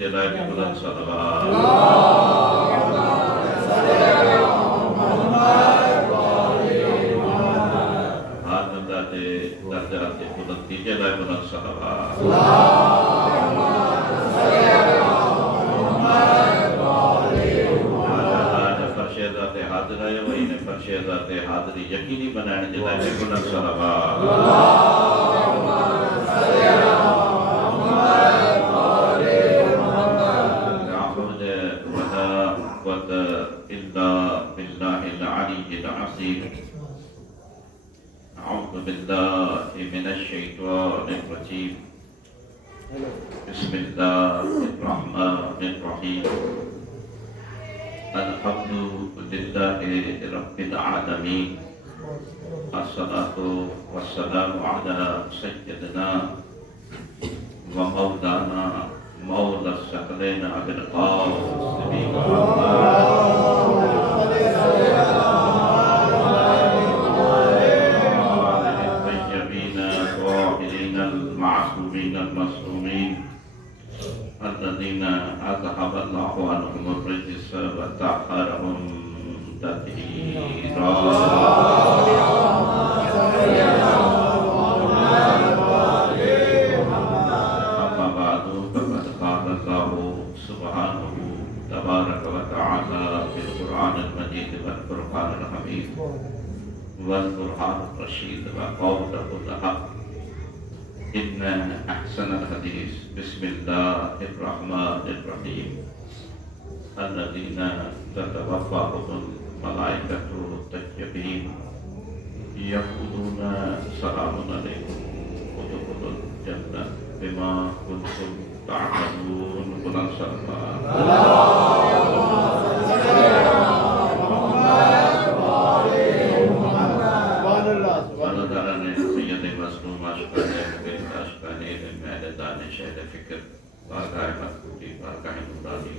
जे लाइ बि बुलंद सलवात। आदमदा जे दर्जात जे बुलंदी जे लाइ बुलंद सलवात। हाज़िरी यकीनी बनाने जे लाइ बुलंद सलवात। أعوذ بالله من الشيطان الرجيم بسم الله الرحمن الرحيم الحمد لله رب العالمين الصلاة والسلام على سيدنا ومولانا مولى الثقلين أبي القاسم المعصومين المصومين الذين أذهب الله عنهم الرجس وطهرهم تطهيرا. أما بعد فقد قال الله سبحانه تبارك وتعالى في القرآن المجيد والفرقان الحميد والقرآن الرشيد وقوله الحق إن أحسن الحديث بسم الله الرحمن الرحيم الذين تتوفاهم الملائكة الطيبين يقولون سلام عليكم ادخلوا الجنة بما كنتم تعملون. بلند سلام. شهد فکر بارگاہ مخبوطی بارگاہ نورانی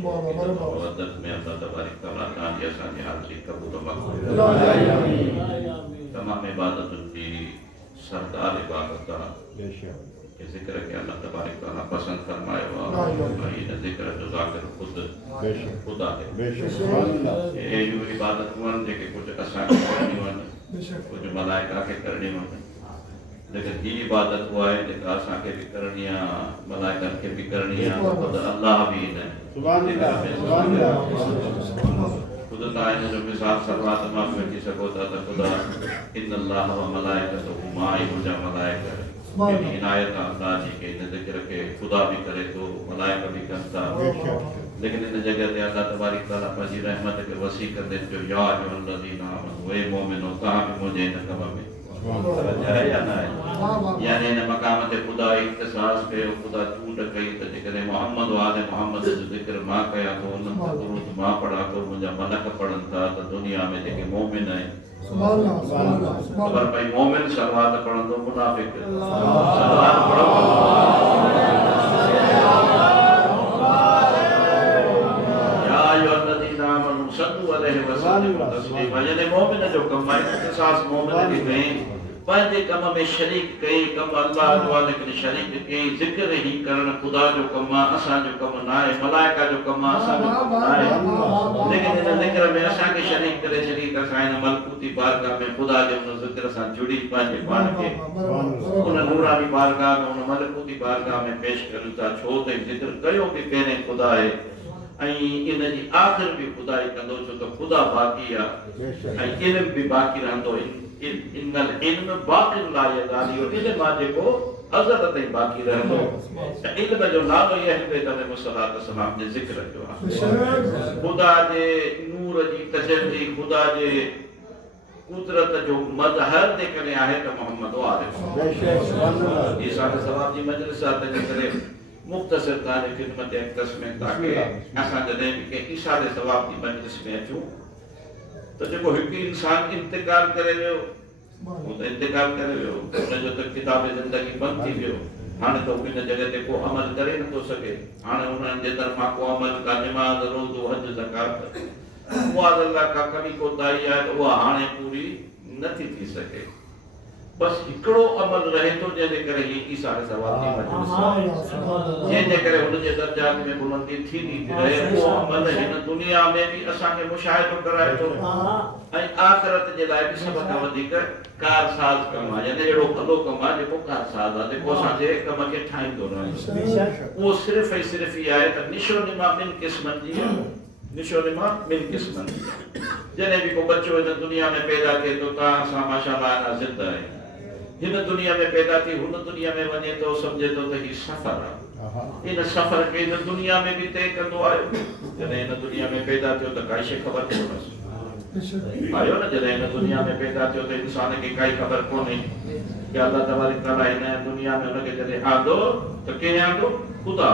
مودت میں اللہ تبارک تعالیٰ ناجی اسانی حاضری قبول و مقبول. تمام عبادت کی سردار عبادت کے ذکر کے اللہ تبارک تعالیٰ پسند فرمائے ہوا یہ ذکر جو ذاکر خود خدا ہے. یہ جو عبادت ہونے دے کہ کچھ اسان کے کرنی ہونے کچھ ملائکہ کے کرنی ہونے لیکن یہ عبادت ہوا ہے کہ آسان کے بھی کرنیاں ملائکہ کے بھی کرنیاں خود اللہ بھی ہے. خود تعالی نے جو مثال سروات معاف میں کی سکوتا تھا خدا ان اللہ و ملائکتہ مائی ہجا ملائکہ یعنی عنایت اللہ جی کے ذکر کے خدا بھی کرے تو ملائکہ بھی کرتا لیکن ان جگہ تے اللہ تبارک تعالیٰ پنجی رحمت کے وسیع کر دے جو یا جو الذین آمنوا اے مومنو تاں بھی مجھے ان کما میں ہے یا نہ ہے یعنی ان مقامت خدا اختصاص پہ خدا چونڈ کئی تو ذکر محمد و آل محمد جو ذکر ماں کیا تو ان درود ماں پڑھا تو مجھا ملک پڑھن تھا تو دنیا میں دیکھے مومن ہے اگر بھائی مومن صلوات پڑھن تو منافق صلوات پڑھو یا ایھا الذین آمنوا صلوا علیہ وسلم تسلیما. یعنی مومن جو کمائی اختصاص مومن کی گئیں پانچے کم میں شریک کئی کم اللہ دوالے کے شریک کئی ذکر ہی کرن خدا جو کما اساں جو کم نائے ملائکہ جو کما اساں جو کم نائے لیکن ان ذکر میں اساں کے شریک کرے شریک اسائن ملکوتی بارگاہ میں خدا جو ان ذکر اساں جڑی پانچے پان کے ان نورانی بارگاہ میں ان ملکوتی بارگاہ میں پیش کروں تا چھو تے ذکر کیو کہ پہنے خدا ہے ان جی آخر بھی خدا ہی کندو چھو تو خدا باقی ہے علم بھی باقی رہندو ان العلم باقی لا یزال علم آجے کو ازل تئی باقی رہندو علم جو نالو یہ ہے تے صلاۃ والسلام دے ذکر جو خدا دے نور جی تجلی خدا دے قدرت جو مظہر دے کرے آئے تو محمد و آلہ عیسیٰ کے ثواب جی مجلس آتے کرے مختصر تانے خدمت ایک قسمیں تاکہ ایسا جدے کہ عیسیٰ کے ثواب جی مجلس میں اچھو تو جب وہ انسان انتقال کرے ہو وہ تو انتقال کرے ہو انہیں جو تک کتاب زندگی بند تھی ہو ہانے تو ان جگہ تے کو عمل کرے نہ تو سکے ہانے انہیں جدر ماں کو عمل کا نماز روز و حج زکات وہ اللہ کا کمی کو تائی ہے تو وہ ہانے پوری نہ تھی سکے बस हिकिड़ो अमल रहे तो जंहिंजे करे ही ईसा के सवाल थी मजलिस जंहिंजे करे हुनजे दर्जात में बुलंदी थींदी थी रहे उहो अमल हिन दुनिया में भी असांखे मुशाहिदो कराए थो ऐं आख़िरत जे लाइ बि सभ खां वधीक कारसाज़ कमु आहे यानी अहिड़ो भलो कमु आहे जेको कारसाज़ आहे जेको असांजे कम खे ठाहींदो रहे उहो सिर्फ़ ऐं सिर्फ़ इहा आहे त निशोनिमा ॿिनि क़िस्मनि जी आहे निशोनिमा ॿिनि क़िस्मनि जी आहे जॾहिं बि को बच्चो हिन दुनिया में पैदा थिए थो तव्हां सां माशाअल्लाह अञा ज़िंदा आहिनि हिन दुनिया में पैदा थी हुन दुनिया में वञे तो समझे तो ही सफ़र आहे इन सफ़र के इन दुनिया में भी तय कंदो आयो जॾहिं इन दुनिया में पैदा थियो त काई शइ ख़बर कोन्हे आयो न जॾहिं इन दुनिया में पैदा थियो त इंसान खे काई ख़बर कोन्हे कि अल्लाह तबारक तआला हिन दुनिया में हुनखे जॾहिं आंदो त केरु आंदो ख़ुदा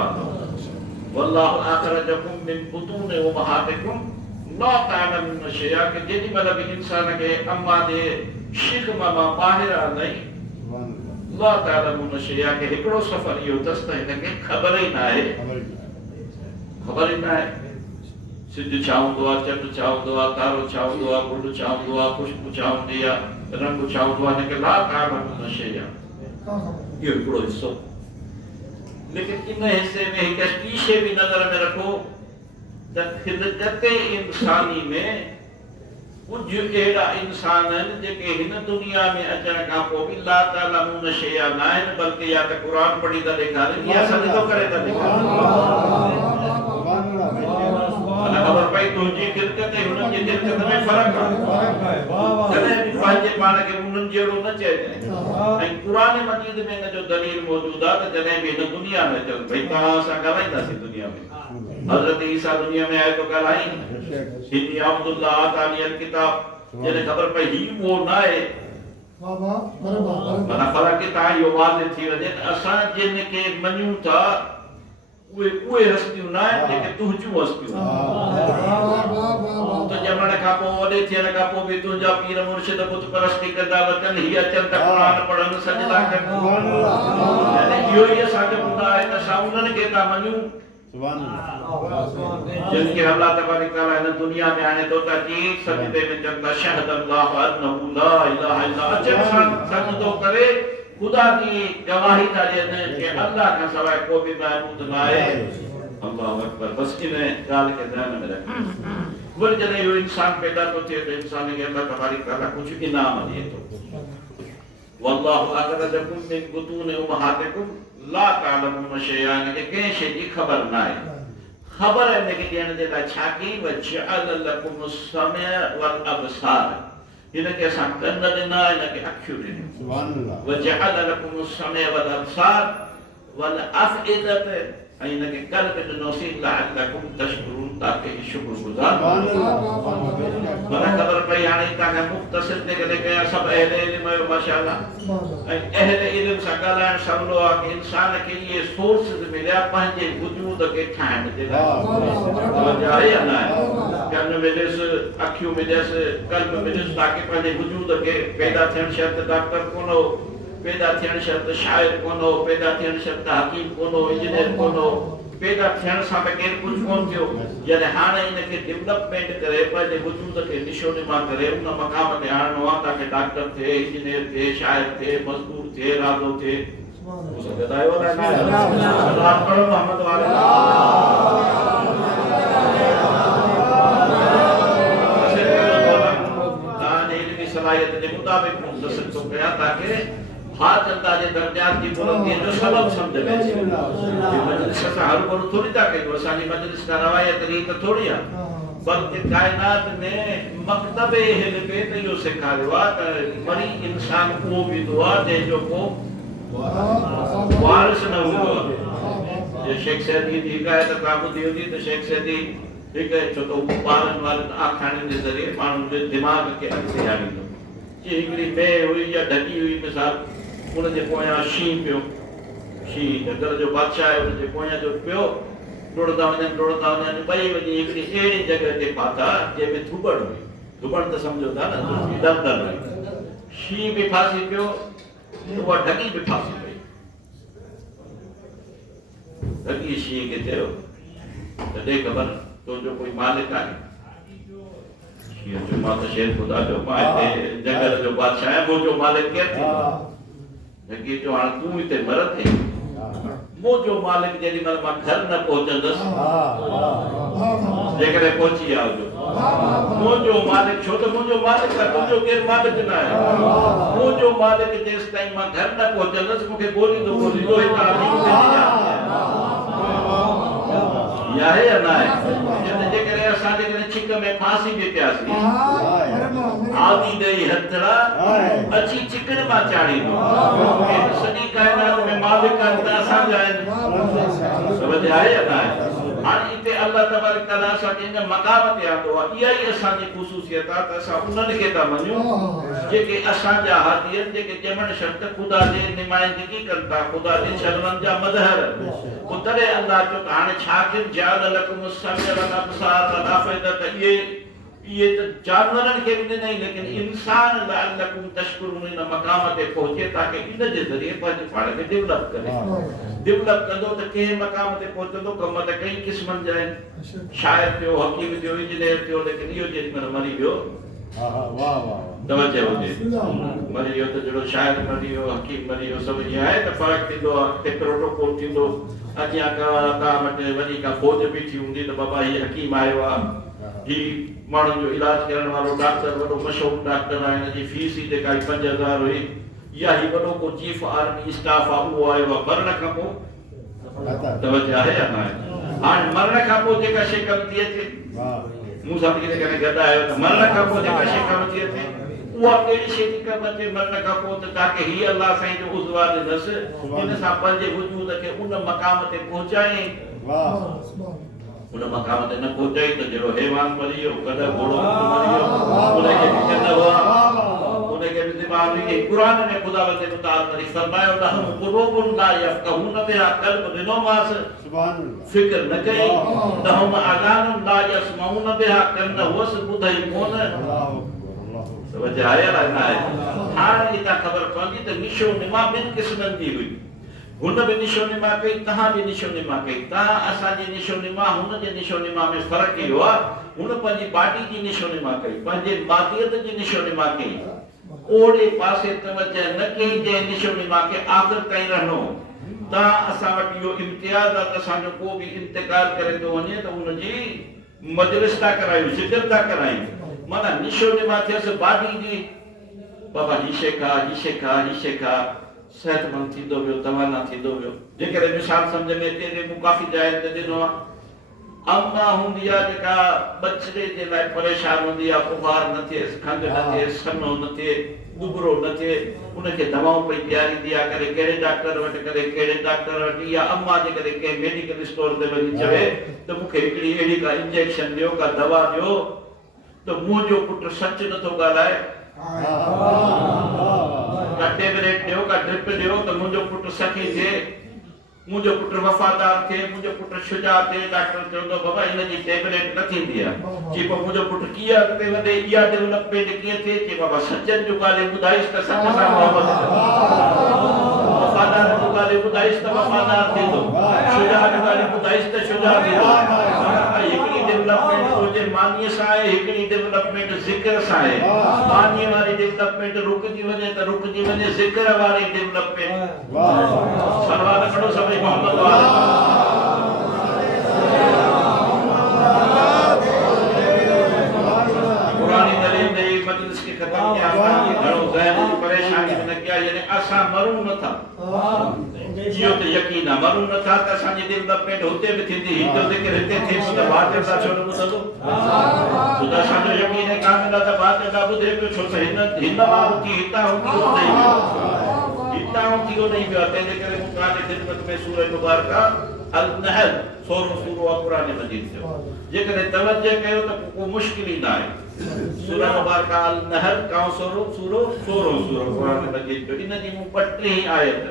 वल्लाहु अखरजकुम मिन बुतून उम्महातिकुम ला तअलमून शैआ कि जेॾी महिल बि इंसान खे अम्मा जे शिक मां ॿाहिरि आंदई ला तअलमून शैआ के हिकिड़ो सफ़र इहो अथसि त हिनखे ख़बर ई न आहे ख़बर ई न आहे सिज छा हूंदो आहे चंड छा हूंदो आहे तारो छा हूंदो आहे गुल छा हूंदो आहे ख़ुशबू छा हूंदी आहे रंग छा हूंदो आहे हिनखे ला तअलमून शैआ इहो हिकिड़ो हिसो लेकिन इन हिस्से में हिकु ॿी शइ बि नज़र में रखो त ख़िलक़त इंसानी में कुछ अहिड़ा इंसान आहिनि जेके हिन दुनिया में अचण खां पोइ बि ला तअलमून शैआ न आहिनि बल्कि या त क़ुर पढ़ी था ॾेखारनि या सजदो करे था ॾेखारनि ख़बर पई तुंहिंजी ख़िलक़त ऐं हुननि जी ख़िलक़त में फ़र्क़ु आहे कॾहिं बि पंहिंजे पाण खे उन्हनि जहिड़ो न चइजे ऐं क़ुर मजीद में इन जो दलील मौजूदु आहे त जॾहिं बि हिन दुनिया में अचनि भई तव्हां सां ॻाल्हाईंदासीं दुनिया में हज़रत ईसा दुनिया में आए तो ॻाल्हाई हिनी अब्दुल्लाह तालियल किताब जॾहिं ख़बर पई ही उहो न आहे माना फ़र्क़ु हितां इहो वाज़िह थी वञे त असां जिन खे मञूं था उहे हस्तियूं न आहिनि जेके तुंहिंजियूं हस्तियूं त ॼमण खां पोइ वॾे थियण खां पोइ बि तुंहिंजा पीर मुर्शिद बुत परस्ती कंदा वचन हीअ अचनि त क़ुर पढ़नि सजदा कनि इहो ई असांजो ॿुधा आहे त असां उन्हनि खे था मञूं जिनके अल्लाह तबारक तआला इन दुनिया में आने तो ताकि सजदे में जब शहद अल्लाह अन्नहु ला इलाहा इल्ला अचन सजदो करे खुदा की गवाही था ॾियनि कि अल्लाह खां सवाइ को बि महबूद न आहे अल्लाहु अकबर बस इन ॻाल्हि खे ध्यान में रखो वरी जॾहिं इहो इंसान पैदा थो थिए त इंसान खे अल्लाह तबारक तआला कुझु इनाम ॾिए थो वल्लाहु अखरजकुम मिन बुतून उम्महातिकुम ला तअलमून शैआ के कंहिं शइ जी ख़बर न आहे ख़बर हिनखे ॾियण जे लाइ छा कई वजअल लकुम समय वल अबसार हिनखे असां कन ॾिना हिनखे अखियूं ॾिनियूं सुभान अल्लाह वजअल लकुम समय वल अबसार वल अफइदत ऐं हिनखे कल्ब ॾिनोसीं लअल्लकुम तशकुरून ताकि शुक्रगुज़ार माना ख़बर पई हाणे तव्हांखे मुख़्तसिर ते कॾहिं कया सभु अहले इल्म जो माशाअल्लाह ऐं अहले इल्म सां ॻाल्हाइण सवलो आहे कि इंसान खे इहे सोर्सिस मिलिया पंहिंजे वजूद खे ठाहिण जे लाइ आहे या न आहे कन मिलियसि अखियूं मिलियसि कल्ब मिलियसि ताकि पंहिंजे वजूद खे पैदा थियणु शर्त डॉक्टर कोन हो पैदा थियण शर्त शाइर कोन हो पैदा थियण शर्त हकीम कोन हो इंजीनियर कोन हो पैदा थियण सां त केरु कुझु कोन थियो जॾहिं हाणे इनखे डेवलपमेंट करे पंहिंजे वजूद खे निशोनिमा करे उन मक़ाम ते आणणो आहे ताकि डॉक्टर थिए इंजीनियर थिए शाइर थिए मज़दूर थिए राज़ो थिए ॿुधायो न सलाम पढ़ो मोहम्मद वाले तव्हांजे इल्मी सलाहियत जे मुताबिक़ मुख़्तसिर थो कयां ताकि हाजता जे दर्जात की बुलंदी जो सबब समझ में अचे मजलिस सां हर कोन थोड़ी था कयूं असांजी मजलिस का रवायत रीत थोड़ी आहे बल्कि कायनात में मकतब हिल पे त इहो सेखारियो आहे त वरी इंसान उहो बि दुआ जंहिंजो को वारिस न हूंदो आहे जे शेख सैदी जी हिकायत तव्हां ॿुधी हूंदी त शेख सैदी हिकु छो त ॿारनि वारनि आखाणियुनि जे ज़रिए माण्हुनि जे दिमाग़ खे अॻिते आणींदो जी हिकिड़ी ॿे हुई या ढकी हुई मिसाल उनजे पोयां शींहुं पियो शींहुं घर जो बादशाह आहे उनजे पोयां जो पियो डोड़दा वञनि ॿई वञी हिकिड़ी अहिड़ी जॻह ते फाथा जंहिंमें धुबड़ हुई धुबड़ त सम्झो था न दलदल हुई शींहुं बि फासी पियो उहा ढकी बि फासी पई ढकी शींहुं खे चयो त ॾे ख़बर तुंहिंजो कोई मालिक आहे ये जो माता शेर खुदा जो माते जगत जो बादशाह है वो जो मालिक के थे जगी जो हां तू इते मरत है वो जो मालिक जेडी मल मा घर न पहुंचंदस जेकरे पहुंची आ जो वो जो मालिक छो तो वो जो मालिक का तो जो केर मालिक ना है वो जो मालिक जिस टाइम मा घर न पहुंचंदस मुके बोली दो इतना नहीं है या है या ना है जे करे असा जे करे छिक में फांसी भी प्यासी आदि दई हथड़ा अच्छी चिकन मा चाड़ी दो सजी कायनात में मालिक का असा जाए समझ आए या ना है हां इते अल्लाह तबारक तआला सा के मकाम ते आतो इया ही असा जी खुसूसियत आ त असा उनन के ता मन्यो जे के असा जा हादियत जे के जमन शर्त खुदा जे निमाइंदगी करता खुदा जे चलवन जा मदहर उतरे अल्लाह जो हाने छा के जाल लकुम समिअ वल अबसार व अफइदत ये तो जानवरन के भी नहीं लेकिन इंसान लकुम तशकुरून इन मकाम ते पहुंचे ताकि इन जे जरिए पंहिंजे पाण खे डेवलप कंदो त के मकाम ते पहुंचंदो कम त कई क़िस्मन जा आहिनि शायर थियो हकीम थियो इंजीनियर थियो लेकिन इहो जे मरी वियो वाह वाह तवज्जो हुजे मरी वियो त जहिड़ो शायर मरी वियो हकीम मरी वियो सभु ईअं आहे त फ़र्क़ु थींदो आहे ते प्रोटोकॉल थींदो अॻियां का वटि वञी का फौज बीठी हूंदी त बाबा हीउ हकीम आयो आहे ही माण्हुनि जो इलाज करण वारो डॉक्टर वॾो मशहूरु डॉक्टर आहे हिन जी फीस ई जेका 5000 हुई या ही वॾो को चीफ आर्मी स्टाफ आहे उहो आयो आहे मरण खां पोइ तवज्जो आहे या न आहे हाणे मरण खां पोइ जेका शइ कमु थी अचे मूं सां किथे कॾहिं गॾु आयो त मरण खां पोइ जेका शइ कमु थी अचे उहा कहिड़ी शइ थी कमु अचे मरण खां पोइ त ताके हीअ अल्लाह साईं जो उज़वा ॾिनसि हिन सां पंहिंजे वजूद खे उन मक़ाम ते पहुचाए उन मकाम ते न पहुचाई तो जड़ो हैवान मरी वियो कदर घोड़ो मरी वियो उनके भी न हुआ उनके भी दिमाग में कुरान ने खुदावंद ने तारीफ फरमाया लहम कुलूबुन ला यफक़हून बिहा क़ल्ब दिनो मास सुभान अल्लाह फिक्र न कई लहम अज़ानुन ला यस्मऊन बिहा कन वस बुधई कोन समझ आया ना है हाणे इता खबर पवंदी त निशो निमा ॿिनि क़िस्मनि जी हुई हुन भी निशोनिमा कई तहां भी निशोनिमा कई तहां असा जी निशोनिमा हुन जे निशोनिमा में फर्क इहो आहे हुन पंहिंजी बाडी जी निशोनिमा कई पंहिंजे मादियत जी निशोनिमा कई ओड़े पासे तवज्जो न कई जे निशोनिमा के आख़िर ताईं रहनो तहां असां वटि इहो इम्तियाज़ आहे त असांजो को बि इंतकाल करे थो वञे त हुनजी मजलिस था करायूं ज़िक्र था करायूं माना निशोनिमा थियसि बाडी जी बाबा ही शेखा सेहतमंद थींदो वियो तवाना थींदो वियो जेकॾहिं मिसाल सम्झ में अचे जे मूं काफ़ी जाइ ते ॾिनो आहे अम्मा हूंदी आहे जेका बचिड़े जे लाइ परेशान हूंदी आहे बुखार न थिएसि खंघि न थिएसि सन्नो न थिए दुबरो न थिए उनखे दवाऊं पई पीआरींदी आहे करे कहिड़े डॉक्टर वटि करे कहिड़े डॉक्टर वटि इहा अम्मा जेकॾहिं कंहिं मेडिकल स्टोर ते वञी चवे त मूंखे हिकिड़ी अहिड़ी का इंजेक्शन ॾियो का दवा ॾियो त मुंहिंजो पुटु सच नथो ॻाल्हाए का टेबलेट ॾियो का ड्रिप ॾियो त मुंहिंजो पुटु सखी थिए मुंहिंजो पुटु वफ़ादार थिए मुंहिंजो पुटु शुजा थिए डॉक्टर चवंदो बाबा हिन जी टेबलेट न थींदी आहे चई पोइ मुंहिंजो पुटु कीअं अॻिते वधे इहा डेवलपमेंट कीअं थिए चई बाबा सचनि जूं ॻाल्हियूं ॿुधाईसि त सच सां वफ़ादार जूं ॻाल्हियूं ॿुधाईसि त वफ़ादार थींदो शुजा जूं ॻाल्हियूं ॿुधाईसि त शुजा थींदो हिकिड़ी डेवलपमेंट हुजे मानीअ सां आहे हिकिड़ी डेवलपमेंट ज़िक्र सां आहे मानीअ वारी डेवलपमेंट रुकजी वञे त रुकजी वञे ज़िक्र वारी डेवलपमेंट सलवार पढ़ो सभई मोहम्मद पुरानी दलील ने मजलिस के खत्म किया ये घणो ज़हन जी परेशानी न किया यानी असां मरूं नथा इहो त यकीन आहे मरूं नथा त असांजी डेवलपमेंट हुते बि थींदी हिते ज़िक्र हिते थिएसि त बाक़ी छो न ॿुधंदो छो त असांजो यकीन आहे कामिल आहे त बाक़ी ॿुधे पियो छो त हिन माण्हू की हितां हुते नहीं भी आते हैं लेकिन कुरान की खिदमत में सूरह मुबारका अल-नहल सूरो आहे कुरान मजीद जो जेकर तवज्जो कयो त को मुश्किल ही ना है सूरह मुबारका अल-नहल का सूरो कुरान मजीद जो इन जी मु 32 आयत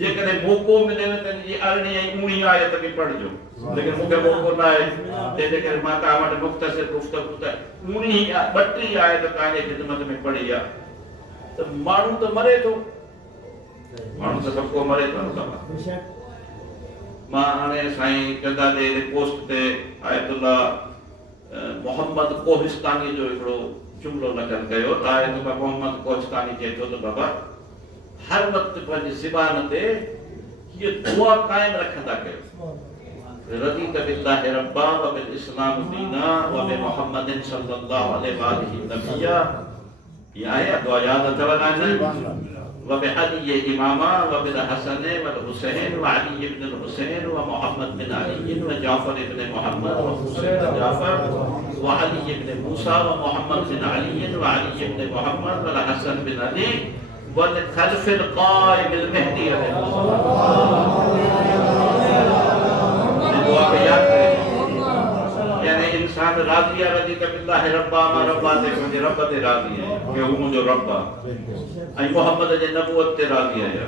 जेकर मौको मिले त जी 18 ऐं 19 आयत भी पढ़जो लेकिन मुखे मौको ना है ते जेकर मां ता वट मुख्तसर गुफ्तगू त 32 आयत ताजे खिदमत में पढ़ी आ त माण्हू त मरे तो माण्हू त सबको मरे तो मां हाणे साईं कंदा दे पोस्ट ते आयतुल्ला मोहम्मद कोहिस्तानी जो हिकिड़ो जुमलो नकल कयो त आहे त मोहम्मद कोहिस्तानी चए थो त बाबा हर वक़्तु पंहिंजी ज़बान ते हीअ दुआ क़ाइम रखंदा कयो रज़ीत बिल्लाहि रब्बा व बिल इस्लाम दीना व बि मुहम्मदिन सल्लल्लाहु अलैहि व आलिहि नबिया। ये आया दुआ याद अथव न व बि अली इमामा व बिल हसन वल हुसैन व अली इब्न हुसैन व मुहम्मद बिन अली व जाफर इब्न मुहम्मद व हुसैन जाफर व अली इब्न मूसा व मुहम्मद बिन अली व अली इब्न मुहम्मद व हसन बिन अली व खल्फिल क़ाइम अल महदी दुआ के याद करें यानी इंसान राज़ी है रज़ी बिल्लाहि रब्बा मा रब्बा ते मुंहिंजे रब ते राज़ी है कि हू मुंहिंजो रब आहे ऐं मोहम्मद जे नबूवत ते राज़ी आहे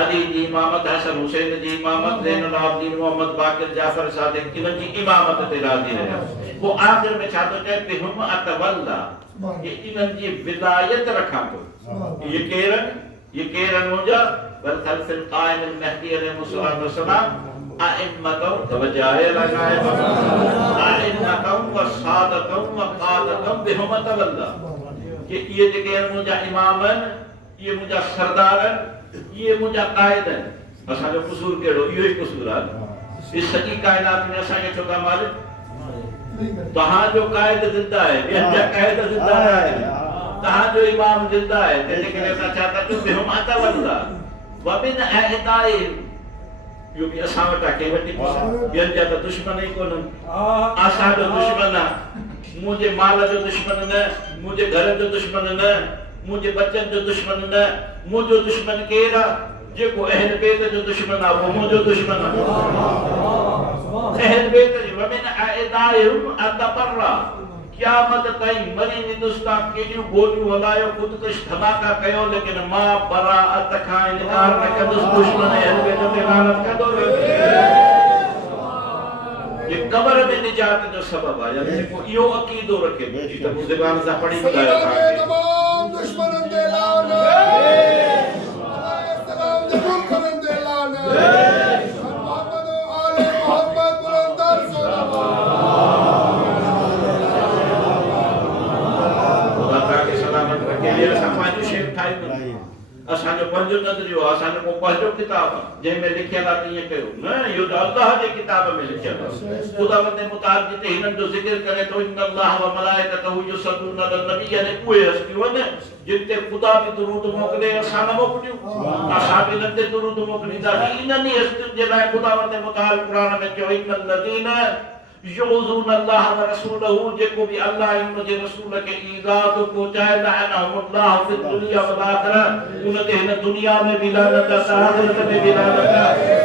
अली जी इमामत हसन हुसैन जी इमामत ज़ैनुल आबिदीन मोहम्मद बाक़िर जाफ़र सादिक इन्हनि जी इमामत ते राज़ी आहे। वो आख़िर में छा थो चए कि हुम अतवल्ला कि इन्हनि जी विलायत रखां थो। ये केरनि मुंहिंजा बल खल्फिल क़ाइम अल महदी अलैहिस्सलाम अइम्मतुम तवज्जो है लगाए अइम्मतुम व सादतुम व क़ादतुम बिहुम तवल्ला कि ये जेके मुंहिंजा इमाम आहिनि ये मुंहिंजा सरदार आहिनि ये मुंहिंजा क़ाइद आहिनि। असांजो क़सूर कहिड़ो इहो ई क़सूर आहे इस सॼी काइनात में असांखे छो था मालिक तव्हांजो क़ाइद ज़िंदा आहे ॿियनि जा क़ाइद ज़िंदा न आहिनि तव्हांजो इमाम ज़िंदा आहे तंहिंजे करे असां छा था कयूं बिहुम तवल्ला व मिन अहदाए यो भी असां वटा के वटी ॿियनि जा त दुश्मन ई कोन्हनि असांजो दुश्मन आहे मुंहिंजे माल जो दुश्मन न मुंहिंजे घर जो दुश्मन न मुंहिंजे बच्चनि जो दुश्मन न मुंहिंजो दुश्मन केरु आहे जेको अहल बैत जो दुश्मन आहे उहो मुंहिंजो दुश्मन आहे। अहल बैत जी वमिन अइदाइहुम अतबर्रा क़यामत ताईं मरी हिंदुस्तान केॾियूं गोलियूं हलायो ख़ुदकुश धमाका कयो लेकिन मां बराअत खां इनकार न कंदुसि दुश्मन अहल बैत ते लानत कंदो ये कब्र में निजात जो सबब आहे यानी जेको इहो अक़ीदो रखे त ज़बान सां पढ़ी ॿुधायो तमाम दुश्मननि ते लानत सलाम जे मुल्कनि ते लानत मोहम्मद आले मोहम्मद बुलंदर असांजो पंहिंजो नज़रियो आहे असांजो को पंहिंजो किताब आहे जंहिंमें लिखियल आहे ईअं कयो न इहो त अल्लाह जे किताब में लिखियल आहे। ख़ुदावंद मुताल जिते हिननि जो ज़िक्र करे थो इन अल्लाह व मलाइकतहु युसल्लूना अलन नबी यानी उहे हस्तियूं आहिनि जिन ते ख़ुदा बि दुरूद मोकिले असां न मोकिलियूं असां बि इन्हनि ते दुरूद मोकिलींदासीं। इन्हनि ई हस्तियुनि जे लाइ ख़ुदावंद मुताल क़ुरान में चयो इन्नल लज़ीन युज़ून अल्लाह व रसूलहु जेको भी अल्लाह ऐं उनजे रसूल खे ईज़ा थो पहुचाए लअनहुमुल्लाह फिद दुनिया वल आखिरह उन ते हिन दुनिया में भी लानत आहे आखिरत में भी लानत आहे।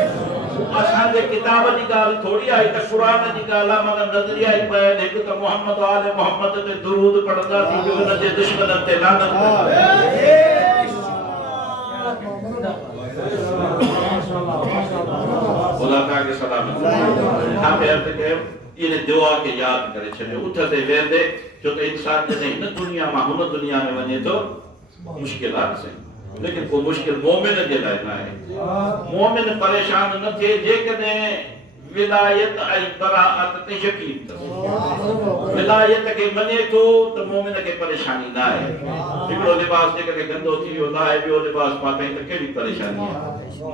असांजे किताब जी ॻाल्हि थोरी आहे त क़ुरान जी ॻाल्हि आहे माना नज़रिया ई बयान हिकु त मोहम्मद आले मोहम्मद ते दुरूद पढ़ंदासीं ॿियो उनजे दुश्मननि ते लानत ख़ुदा के सलामत छा अर्थ कयो इन दुआ के याद करे छॾियो उथंदे वेंदे छो त इंसान जॾहिं हिन दुनिया मां हुन दुनिया में वञे थो मुश्किलात से लेकिन को मुश्किल मोमिन जे लाइ न आहे। मोमिन परेशान न थिए जेकॾहिं विलायत ऐं बराअत ते यकीन अथसि विलायत खे मञे थो त मोमिन खे परेशानी न आहे। हिकिड़ो लिबास जेकॾहिं गंदो थी वियो लाहे ॿियो लिबास पातई त कहिड़ी परेशानी आहे।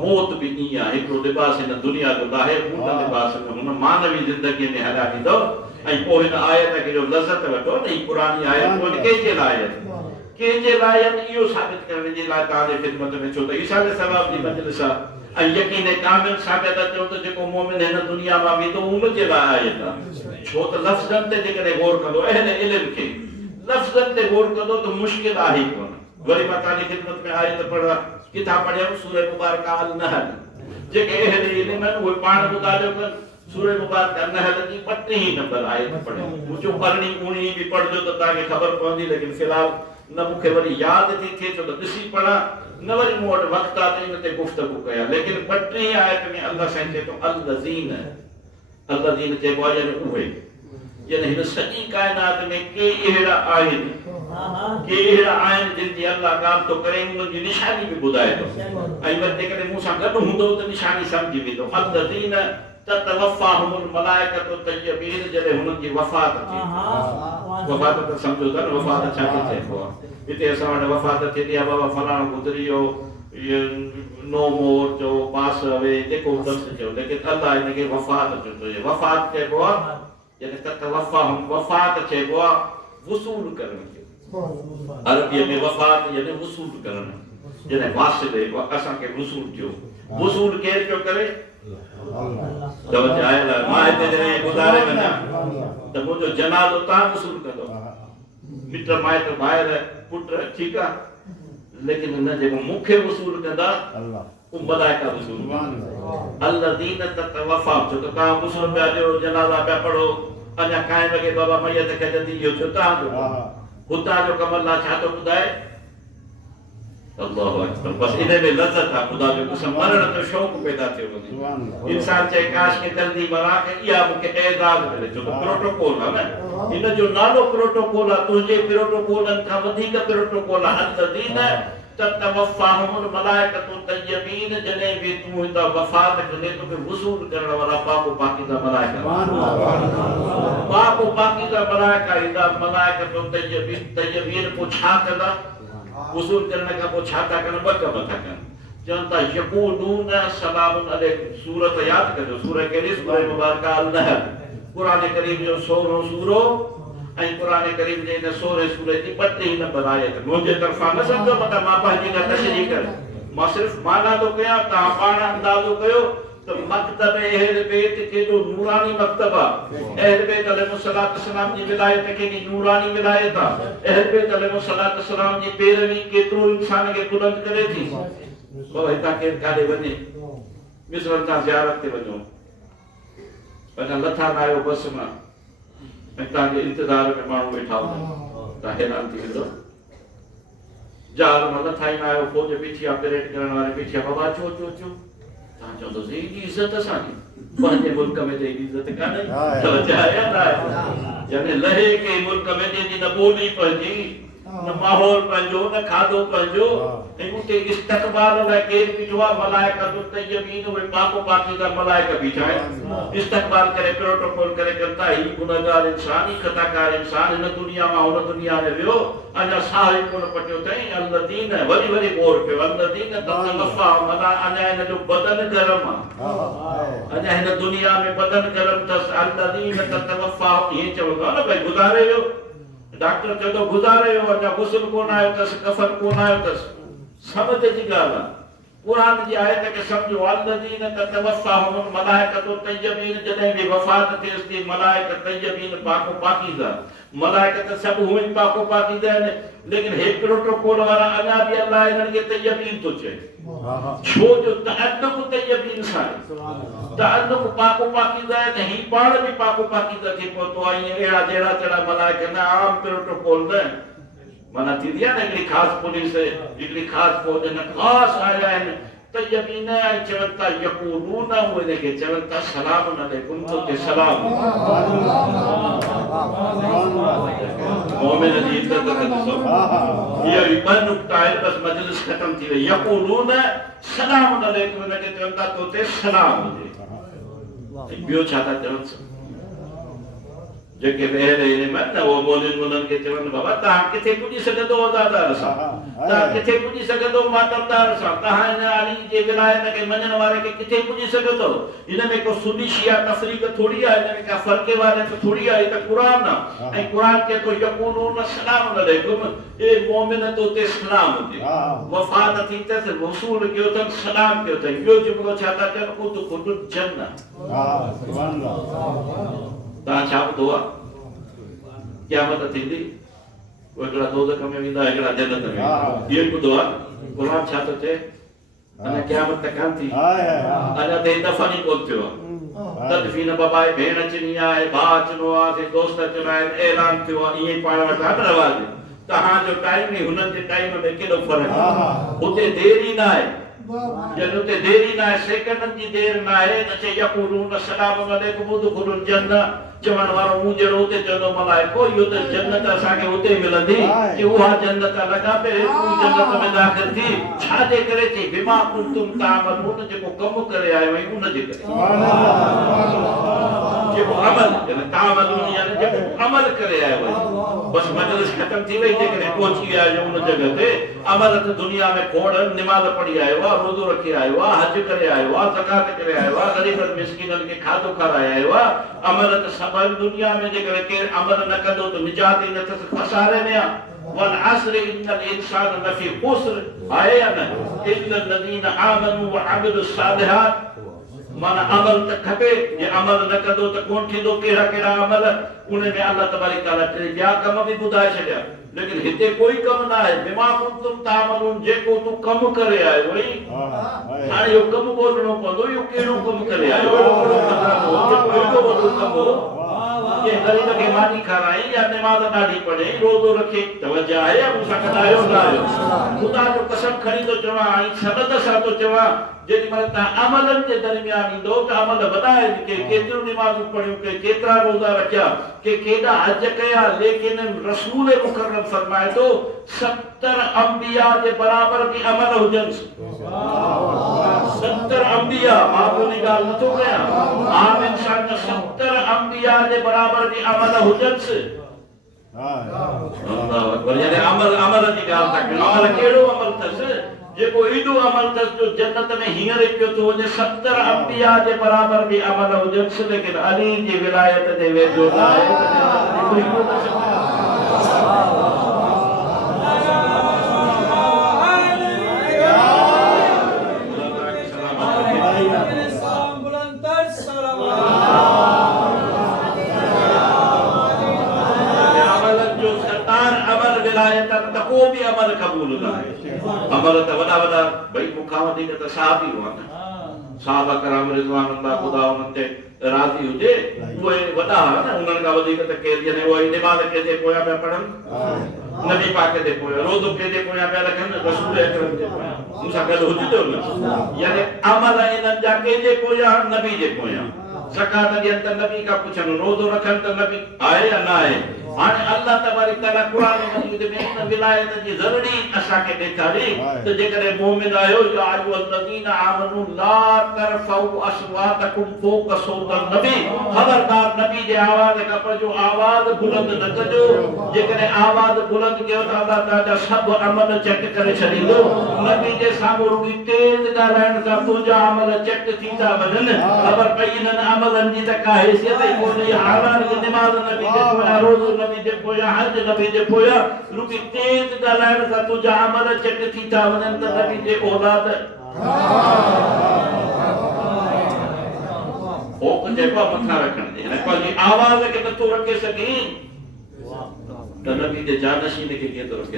मौत बि ईअं आहे हिकिड़ो लिबास हिन दुनिया जो लाहे हुन लिबास में हुन मानवी ज़िंदगीअ में हलाए ॾींदो ऐं पोइ हिन आयत खे जो लज़त वठो न ही पुरानी आयत कोन कंहिंजे लाइ इहो साबित करण जे लाइ तव्हांजे ख़िदमत में छो त ईसा जे सवाब जी मजलिस आहे ऐं यकीन कामिल साबित चयो त जेको मोमिन हिन दुनिया मां वेंदो उन जे लाइ आयत आहे। छो त लफ़्ज़नि ते जेकॾहिं गौर कंदो अहल इल्म खे लफ़्ज़नि ते गौर कंदो त मुश्किल आहे ई कोन। वरी मां तव्हांजी ख़िदमत में आयत पढ़ा किताब पढ़ियमि सूरह मुबारक अल नहल जेके अहल इल्म आहिनि उहे पाण मुतालियो कनि सूरह मुबारक नहल जी 32 नंबर आयत पढ़ियो मुंहिंजो पढ़णी उणी बि पढ़जो त तव्हांखे ख़बर पवंदी लेकिन फ़िलहाल न मूंखे वरी यादि थी थिए छो त ॾिसी पढ़ा न वरी मूं वटि वक़्तु आहे त इन ते गुफ़्तगू कयां लेकिन 32 आयत में अल्लाह साईं चए थो अल्लज़ीन चइबो आहे यानी उहे यानी हिन सॼी काइनात में के अहिड़ा आहिनि जिन जी अल्लाह ॻाल्हि थो करे उन्हनि जी निशानी बि ॿुधाए थो ऐं वरी जेकॾहिं मूं सां गॾु हूंदो त निशानी सम्झी वेंदो। अल्लज़ीन ततवफ़ाहुमुल मलाइकतु तय्यबीन जॾहिं हुननि जी वफ़ात थी वफ़ात त सम्झो था न वफ़ात छा थी चइबो आहे हिते असां वटि वफ़ात थी थी बाबा फलाणो गुज़री वियो ये नो मोर जो पास अवे जेको लफ़्ज़ चयो लेकिन अल्लाह हिनखे वफ़ात चयो वफ़ात चइबो आहे जॾहिं ततवफ़ाहुम वफ़ात चइबो आहे वसूल करण खे अरबीअ में वफ़ात यानी वसूल करण जॾहिं वासिले असांखे वसूल थियो वसूल केरु पियो करे मां हिते जॾहिं गुज़ारे वञा त मुंहिंजो जनाज़ो तव्हां वसूल कंदो मिट माइट भाइर पुट ठीकु आहे लेकिन हिन जेको मूंखे वसूल कंदा मलाइका वसूल अल्लज़ीन ततवफ़ा छो त तव्हां वसूल पिया ॾियो जनाज़ा पिया पढ़ो अञा काएं वॻे बाबा मैयत खजंदी इहो छो तव्हांजो हुतां जो कमु अल्लाह छा थो ॿुधाए अल्लाहु अकबर बस इन में लज़त आहे ख़ुदा जो कसम मरण जो शौक़ पैदा थियो वञे इंसान चए काश के जल्दी मरा के इहा मूंखे एज़ाज़ मिले छो त प्रोटोकॉल आहे न इन जो नालो प्रोटोकॉल आहे तुंहिंजे प्रोटोकॉलनि खां वधीक प्रोटोकॉल आहे अल्लज़ीन ततवफ़ाहुमुल मलाइकतु तय्यबीन जॾहिं बि तूं हितां वफ़ात कंदे तोखे वसूल करण वारा पाक पाकीज़ा मलाइका ईंदा मलाइकतु तय्यबीन पोइ छा कंदा वसूल करण खां पोइ छा था कनि ॿ कम था कनि चवनि था यक़ूलून सलामुन अलैकुम सूरत यादि कजो सूरह कहिड़ी सूरह मुबारका अल-नहल क़ुरान करीम जो 16हों सूरो ऐं क़ुरान करीम जे इन 16हें सूरे जी 32 नंबर आयत मुंहिंजे तरफ़ां न सम्झो मता मां पंहिंजी का तशरीह कर मां सिर्फ़ माना थो कयां तव्हां पाण अंदाज़ो कयो त मकतब अहल बैत केॾो नूरानी मकतब आहे अहल बैत अलैहिस्सलाम जी विलायत केॾी नूरानी विलायत आहे अहल बैत अलैहिस्सलाम जी पैरवी केतिरो इंसान खे बुलंद करे थी बाबा हितां केरु काॾे वञे मिसरनि तां ज़ियारत ते वञो अञा लथा न आयो बस मां ऐं तव्हांजे इंतज़ार में माण्हू वेठा हूंदा तव्हां हैरान थी वेंदो जहाज मां लथा ई न आयो फौज बीठी आहे परेड करण वारे बीठी आहे बाबा अचो अचो अचो तव्हां चवंदोसीं एॾी इज़त असांजी पंहिंजे मुल्क में त एॾी इज़त कान्हे यानी लहे के मुल्क में जंहिंजी न ॿोली पंहिंजी न माहौल पंहिंजो न खाधो पंहिंजो ऐं उते इस्तक़बाल लाइ केरु बीठो आहे मलाइकतु तय्यबीन उहे पाको पाकीज़ा मलाइका बीठा आहिनि इस्तक़बाल करे प्रोटोकॉल करे कनि था ही गुनहगार इंसान ही ख़ताकार इंसान हिन दुनिया मां हुन दुनिया में वियो अञा साह ई कोन पटियो अथई अल्लज़ीन वरी वरी गौर कयो अल्लज़ीन ततवफ़ाहुम अञा हिन जो बदन गरम आहे अञा हिन दुनिया में बदन गरम अथसि अल्लज़ीन ततवफ़ाहुम हीअं चवंदो आहे न भई गुज़ारे वियो डॉक्टर चवंदो गुज़ारे वियो अञा गुस्ल कोन आयो अथसि कफ़न कोन आयो अथसि समझ जी ॻाल्हि आहे क़ुरान जी आयत खे सम्झो अल्लज़ीन ततवफ़ाहुमुल मलाइकतु तय्यबीन जॾहिं बि वफ़ात थिएसि थी मलाइका तय्यबीन पाको पाकीज़ा मलाइका त सभु हूअं ई पाको पाकीज़ा आहिनि लेकिन हिकु प्रोटोकॉल वारा अञा बि अल्लाह हिननि खे तय्यबीन थो चए छो जो तअल्लुक़ तय्यबीन सां तअल्लुक़ पाको पाकीज़ा आहे त ही पाण बि पाको पाकीज़ा थी पहुतो आहे ईअं अहिड़ा जहिड़ा जहिड़ा मलाइका न आम प्रोटोकॉल न माना थींदी आहे न हिकिड़ी ख़ासि पुलिस हिकिड़ी ख़ासि फौज न ख़ासि आया आहिनि तय्यबीन ऐं चवनि था यक़ूलून उहे हिनखे चवनि था सलामुन अलैकुम तोखे सलाम मोमिन जी इज़त खे ॾिसो इहे ॿ नुक़्ता आहिनि बसि मजलिस ख़तम थी वई यक़ूलून सलामुन अलैकुम हिनखे चवनि था तोते सलाम हुजे ॿियो छा था चवनि जेके ॿाहिरि में न उहो मौलिन उन्हनि खे चवनि बाबा तव्हां किथे पुॼी सघंदो वज़ादार सां तव्हां किथे पुॼी सघंदो मातमदार सां तव्हां हिन अली जे विलायत खे मञण वारे खे किथे पुॼी सघंदो हिन में को सुनी शिया तफ़रीक़ थोड़ी आहे हिन में का फ़र्क़े वारे थोड़ी आहे त क़ुरान आहे ऐं क़ुरान चए थो यक़ूलून सलामुन अलैकुम ए मोमिन तोते सलाम हुजे वफ़ात थी अथसि वसूल कयो अथनि सलाम कयो अथई ॿियो जुमिलो छा था चवनि उदख़ुलुल जन्नह तव्हां छा ॿुधो आहे क़यामत थींदी उहे हिकिड़ा दोज़ख में वेंदा हिकिड़ा जन्नत में इहो ॿुधो आहे क़ुरान छा थो चए अञा क़यामत त कान थी अञा त दफ़न ई कोन थियो आहे तदफीन बाबा भेण अचणी आहे भाउ अचणो आहे दोस्त अचणा आहिनि ऐलान थियो आहे ईअं ई पाण वटि आहे रवाज तव्हांजो टाइम ई हुननि जे टाइम में केॾो फ़र्क़ु आहे हुते देरी न आहे जॾहिं हुते देरी न आहे सेकंडनि जी देरि न आहे त चए यक़ूलून सलामुन अलैकुम उदख़ुलुल जन्नह चवण वारो मूं जहिड़ो हुते चवंदो मलाइको इहो त जन्नत असांखे हुते मिलंदी कि उहा जन्नत लॻा पे तूं जन्नत में दाख़िल थी छाजे करे चई बिमा कुंतुम तामलून जेको कमु करे आयो आहीं उन जे करे जेको अमल यानी तामलून यानी जेको अमल करे आयो आहीं बस मजलिस खत्म थी वई जेकॾहिं पहुची आयो उन जगह ते अमल त दुनिया में खोड़ नमाज़ पढ़ी आयो आहे रोज़ो रखी आयो आहे हज करे आयो आहे ज़कात करे आयो आहे ग़रीबनि मिस्कीननि खे खाधो खाराए आयो आहे अमल त सभु दुनिया में जेकॾहिं केरु अमल न कंदो त निजात ई नथसि खसारे में आहे वल अस्र इन्नल इंसान लफी खुस्र आहे या न इल्ला الذين आमनू व अमिलुस सालिहात माना अमल त खपे जे अमल न कंदो त कोन थींदो कहिड़ा कहिड़ा अमल उन में अल्लाह तबारक तआला टे ॿिया कम बि ॿुधाए छॾिया लेकिन हिते कोई कम न आहे बिमा कुंतुम तामलून जेको तूं कमु करे आयो वई हाणे इहो कमु ॻोल्हणो पवंदो इहो कहिड़ो कमु करे आयो एॾो वॾो कमु ये गरीब खे मानी खाराई या नमाज़ ॾाढी पढ़े रोज़ो रखे तवज्जो आहे या मूंसां कढायो न आयो ख़ुदा जो कसम खणी थो चवां ऐं सनद सां थो चवां जेॾी महिल तव्हां अमलनि जे दरमियान ईंदो त अमल वधाए के केतिरियूं नमाज़ूं पढ़ियूं के केतिरा रोज़ा रखिया के केॾा हज कया लेकिन रसूल मुकर्रम फरमाए थो 70 अंबिया जे बराबर बि अमल हुजनि 70 अंबिया मामूली ॻाल्हि नथो कयां आम इंसान 70 अंबिया जे बराबर बि अमल हुजनि अल्लाह अकबर यानी अमल जी ॻाल्हि था कयूं अमल कहिड़ो अमल अथसि जेको एॾो अमल अथसि जो जन्नत में हींअर ई पियो थो वञे 70 अंबिया जे बराबर बि अमल हुजनि लेकिन अली जी विलायत जे वेझो न आहे को भी अमल कबूल न आहे अमल त वॾा वॾा भई मूंखां वधीक त साहबी हुआ न साहबा कराम रिज़वानुल्लाह ख़ुदा उन्हनि ते राज़ी हुजे उहे वॾा हुआ न उन्हनि खां वधीक त केरु जॾहिं उहे नमाज़ कंहिंजे पोयां पिया पढ़नि नबी पाक जे पोयां रोज़ो कंहिंजे पोयां पिया रखनि रसूल अकरम जे पोयां मूंसां गॾु हुजंदो न यानी अमल इन्हनि जा कंहिंजे पोयां नबी जे पोयां ज़कात ॾियनि त नबी खां पुछनि रोज़ो रखनि त नबी आहे या न आहे हाणे अल्लाह तबारक तआला क़ुरान मजीद में इन विलायत जी ज़रूरी असांखे ॾेखारी त जेकॾहिं मोमिन आहियो या अय्युहल्लज़ीन आमनू ला तरफ़उ अस्वातकुम फ़ौक़ सौतन नबी ख़बरदार नबी जे आवाज़ खां पंहिंजो आवाज़ बुलंद न कजो जेकॾहिं आवाज़ बुलंद कयो त अल्लाह तव्हांजा सभु अमल चट करे छॾींदो नबी जे साम्हूं रुॻी तेज़ ॻाल्हाइण सां तुंहिंजा अमल चट थी था वञनि ख़बर पई इन्हनि अमलनि जी त का हैसियत ई कोन्हे हालान जी निमाज़ नबी जे पोयां रोज़ो नबी जे पोयां हज नबी जे पोयां रुॻी तेज़ ॻाल्हाइण सां तुंहिंजा अमल चट थी था वञनि त नबी जे औलाद फ़ौक़ चइबो आहे मथां रखण जे पंहिंजी आवाज़ खे नथो रखे सघीं त नबी जे जानशीन खे कीअं थो रखे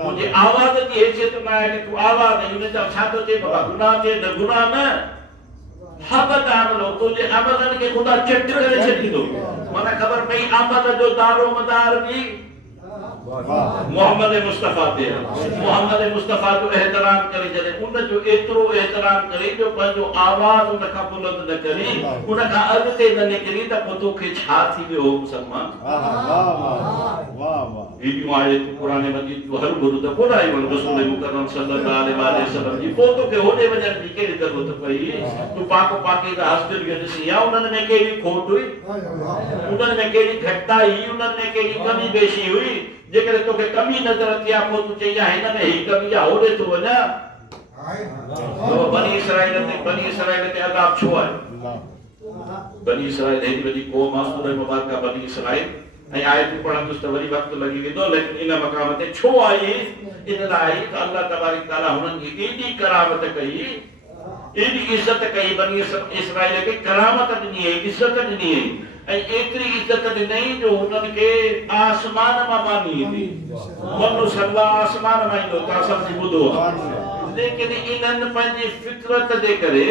मुंहिंजी आवाज़ जी हैसियत न आहे कि तूं आवाज़ हुन जा छा थो चए बाबा गुनाह थिए न गुनाह न हबत अमलो तुझे अमलन के खुदा चट करे छॾींदो माना ख़बर पई अमल जो दारो मदार भी मोहम्मद मुस्तफा ते मोहम्मद मुस्तफा जो एहतराम करे जॾहिं उन जो एतिरो एहतराम करे जो पंहिंजो आवाज़ उन खां बुलंद न करी उन खां अॻिते न निकिरी त पोइ तोखे छा थी वियो हो मुसलमान वीडियो आए तू कुरान मजीद जो हर गुरु त कोन आई रसूल मुकर्रम सल्लल्लाहु अलैहि वसल्लम जी पोइ तोखे होॾे वञण जी कहिड़ी ज़रूरत पई तूं पाको पाकीज़ा हस्तियुनि खे ॾिसी या उन्हनि में कहिड़ी खोट हुई उन्हनि में कहिड़ी घटिताई उन्हनि में कहिड़ी कमी बेशी हुई जेकॾहिं तोखे कमी नज़र अची आहे पोइ तूं चई हिन में ही कमी आहे होॾे थो वञा बनी इसराइल ते अज़ाब छो आहे बनी इसराइल हेॾी वॾी क़ौम आहे सूरह मुबारका बनी इसराइल ऐं आयतूं पढ़ंदुसि त वरी वक़्तु लॻी वेंदो लेकिन इन मक़ाम ते छो आई इन लाइ त अल्लाह तबारक तआला हुननि खे एॾी करामत कई एॾी इज़त कई बनी इसराइल खे करामत ॾिनी इज़त ॾिनी ऐं एतिरी इज़त ॾिनई जो हुननि खे आसमान मां मानी ईंदी मनु सल्ला आसमान मां ईंदो तव्हां सभु ॿुधो आहे लेकिन इन्हनि पंहिंजी फितरत जे करे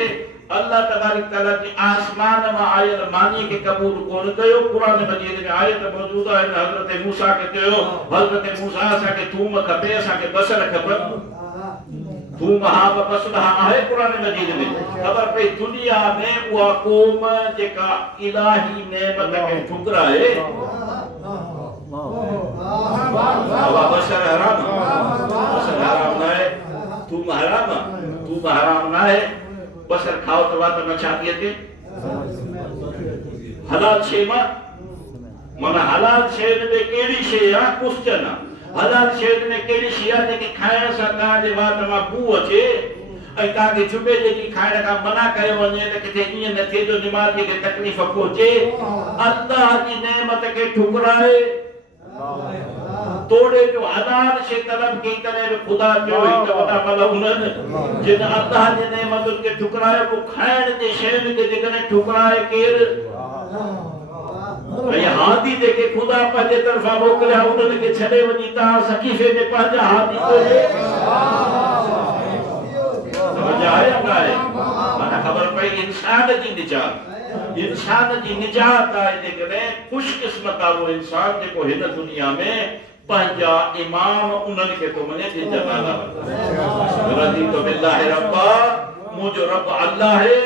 अल्लाह तबारक तआला जी आसमान मां आयल मानी खे क़बूल कोन कयो कुरान मजीद में आयत मौजूद आहे हज़रत मूसा खे चयो हज़रत मूसा असांखे थूम खपे असांखे बसर खपनि तू महाब बसलहा आहे कुरान मजीद में खबर पई दुनिया में उहा क़ौम जेका इलाही नेमत खे ठुकराए बसर हराम न आहे तू हराम न आहे बसर खाओ त वात न छा थी अचे हलाल शइ मां माना हलाल शइ में कहिड़ी शइ आहे क्वेश्चन आहे हलाल शइ में कहिड़ी शइ आहे जेके खाइण सां तव्हांजे वात मां बू अचे ऐं तव्हांखे जुमे जेकी खाइण खां मना कयो वञे त किथे ईअं न थिए जो दिमाग़ खे तकलीफ़ पहुचे अल्लाह जी नेमत खे ठुकराए तोड़े जो हलाल शइ तलब कई तॾहिं बि ख़ुदा चयो ही त वॾा मलऊन जिन अल्लाह जी नेमतुनि खे ठुकराए पोइ खाइण जे शयुनि खे जेकॾहिं ठुकराए केरु हादी जेके ख़ुदा पंहिंजे तरफ़ां मोकिलिया उन्हनि खे छॾे वञी तव्हां सकीफ़े में पंहिंजा हादी माना ख़बर पई इंसान जी निजात आहे जेकॾहिं ख़ुशकिस्मत आहे उहो इंसान जेको हिन दुनिया में पंहिंजा इमाम उन्हनि खे थो मञे जिन जा नाला रज़ीतु बिल्लाहि रब्बा मुंहिंजो रब अल्लाह आहे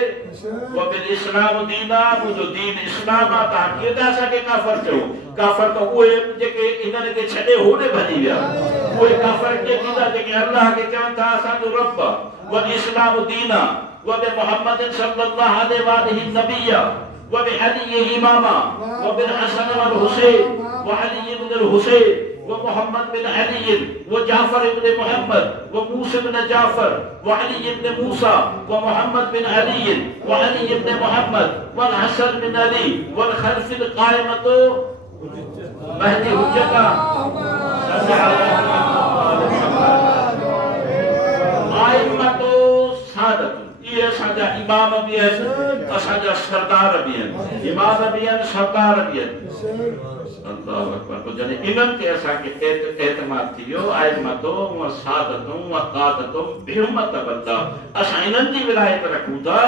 व बिल इस्लाम दीना मुंहिंजो दीन इस्लाम आहे तव्हां कीअं था असांखे काफ़र चओ काफ़र त उहे जेके इन्हनि खे छॾे होॾे भॼी विया उहे काफ़र कीअं थींदा जेके अल्लाह खे चवनि था असांजो रब आहे व इस्लाम दीना व बि मोहम्मद सल्लल्लाहु अलैहि नबिया व बि अली इमामा व बिल हसन वल हुसैन व अली इब्न अल हुसैन ومحمد بن علي وجعفر بن محمد وموسى بن جعفر وعلي بن موسى ومحمد بن علي وعلي بن محمد والحسن بن علي والخلف القائمة مهدي حجة قائمة سادة ये असांजा इमाम भी आहिनि असांजा सरदार भी आहिनि इमाम भी आहिनि सरदार भी आहिनि अल्लाहु अकबर तो जने इन्हनि ते असांखे एतमाद थी वियो आइमतो व सादतो व क़ादतो बिहुमत बल्ला असां इन्हनि जी विलायत रखूं था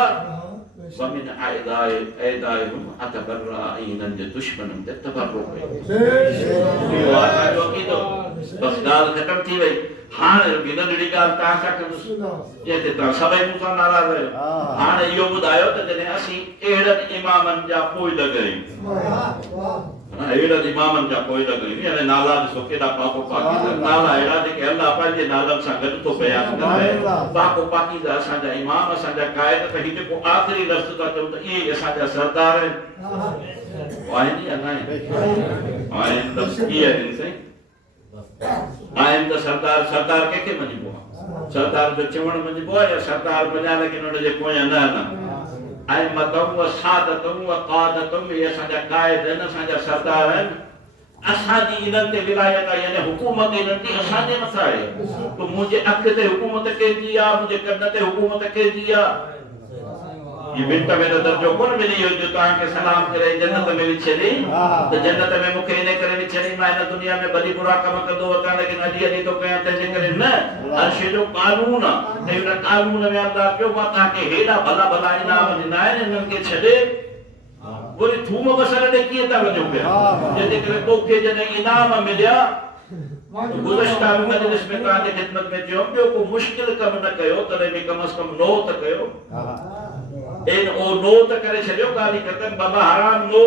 वमिन आइदाइहुम अतबर्रा इन्हनि जे दुश्मननि ते तबर्रो कयो बस ॻाल्हि ख़तम थी वई हाणे नंढड़ी ॻाल्हि तव्हां सां कंदुसि हिते तव्हां सभई मूंसां नाराज़ आहियो हाणे इहो ॿुधायो त जॾहिं असीं अहिड़नि इमामनि जा पोइ लॻायूं अहिड़नि इमामनि जा पोइ लॻायूं हाणे नाला ॾिसो केॾा पाको पाकीज़ा नाला अहिड़ा जेके अल्लाह पंहिंजे नालनि सां गॾु थो बयान करे पाको पाकीज़ा असांजा इमाम असांजा क़ाइद त हीउ जेको आख़िरी लफ़्ज़ था चऊं त इहे असांजा सरदार आहिनि या न आहिनि लफ़्ज़ कीअं आहिनि साईं आहिनि त सरदार कंहिंखे मञिबो आहे सरदार जो चवण मञिबो आहे या सरदार मञा लेकिन उन जे पोयां न अइमतुम व सादतुम व क़ादतुम इहे असांजा क़ाइद आहिनि असांजा सरदार आहिनि असांजी इन्हनि ते विलायत आहे यानी हुकूमत इन्हनि जी असांजे मथां आहे तो मुंहिंजे अख ते हुकूमत कंहिंजी आहे मुंहिंजे कन ते हुकूमत कंहिंजी आहे ये मिंट में दर्जो कोन मिली हो जो तव्हांखे सलाम करे जन्नत में विछे ॾे त जन्नत में मूंखे इन करे विछे ॾे मां हिन दुनिया में भली बुरा कम कंदो वतां लेकिन अॼु तो कयां तंहिंजे करे न अर्श जो कानून आहे हिन कानून में अल्लाह पियो मां तव्हांखे हेॾा भला भला इनाम ॾिना आहिनि इन्हनि खे छॾे वरी थूम बसर ॾे कीअं था वञो पिया जंहिंजे करे तोखे जॾहिं इनाम मिलिया गुज़श्ता मजलिस में तव्हांजे ख़िदमत में चयो ॿियो को मुश्किल कम न कयो तॾहिं बि कम अज़ कम नो त कयो इन ओ नो त करे छॾियो ॻाल्हि ख़तम बाबा हराम नो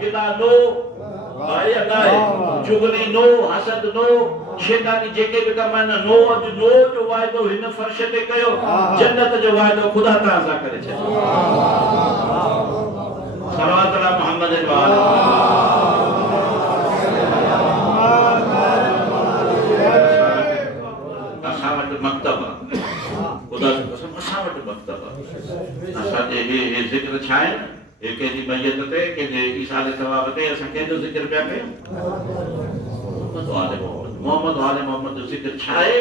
गिला नो भाई अलाए चुगली नो हसद नो शैतानी जेके बि कम आहिनि नो अॼु नो जो वाइदो हिन फर्श ते कयो जन्नत जो वाइदो ख़ुदा तव्हां सां करे छॾियो सलावत अला मोहम्मद व आले असां वटि मकतब आहे ख़ुदा जी कसम असां वटि मकतब आहे असांजे हे ज़िक्र छा आहे हे कंहिंजी मैयत ते कंहिंजे ईसाले सवाब ते असां कंहिंजो ज़िक्र पिया कयूं मोहम्मद आले मोहम्मद जो ज़िक्र छा आहे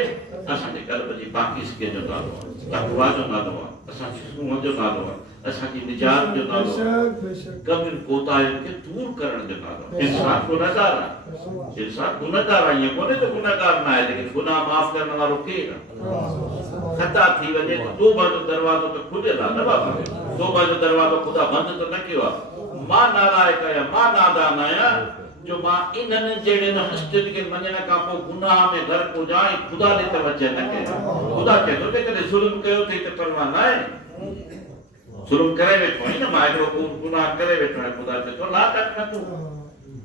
असांजे क़ल्ब जी पाकीज़गी जो नालो आहे तक़वा जो नालो आहे असांजी सूंहं जो नालो आहे असांजी निजात जो नालो आहे कमियुनि कोताहियुनि खे दूर करण जो नालो आहे इंसान गुनहगार आहे इंसान गुनहगार आहे ईअं कोन्हे त गुनहगार न आहे लेकिन गुनाह माफ़ करण वारो केरु आहे खता थी वञे त तौबा जो दरवाज़ो त खुलियल आहे न बाबा तौबा जो दरवाज़ो ख़ुदा बंदि त न कयो आहे मां नालायक आहियां मां नादान आहियां जो मां इन्हनि जहिड़े न हस्तियुनि खे मञण खां पोइ गुनाह में गर्क हुजां ख़ुदा ॾे तवजह न कयो। ख़ुदा चए थो जेकॾहिं ज़ुल्म कयो अथई त परवाह न आहे, ज़ुल्म करे वेठो आहीं न, मां हिकिड़ो गुनाह करे वेठो आहियां, ख़ुदा चए थो ला तक न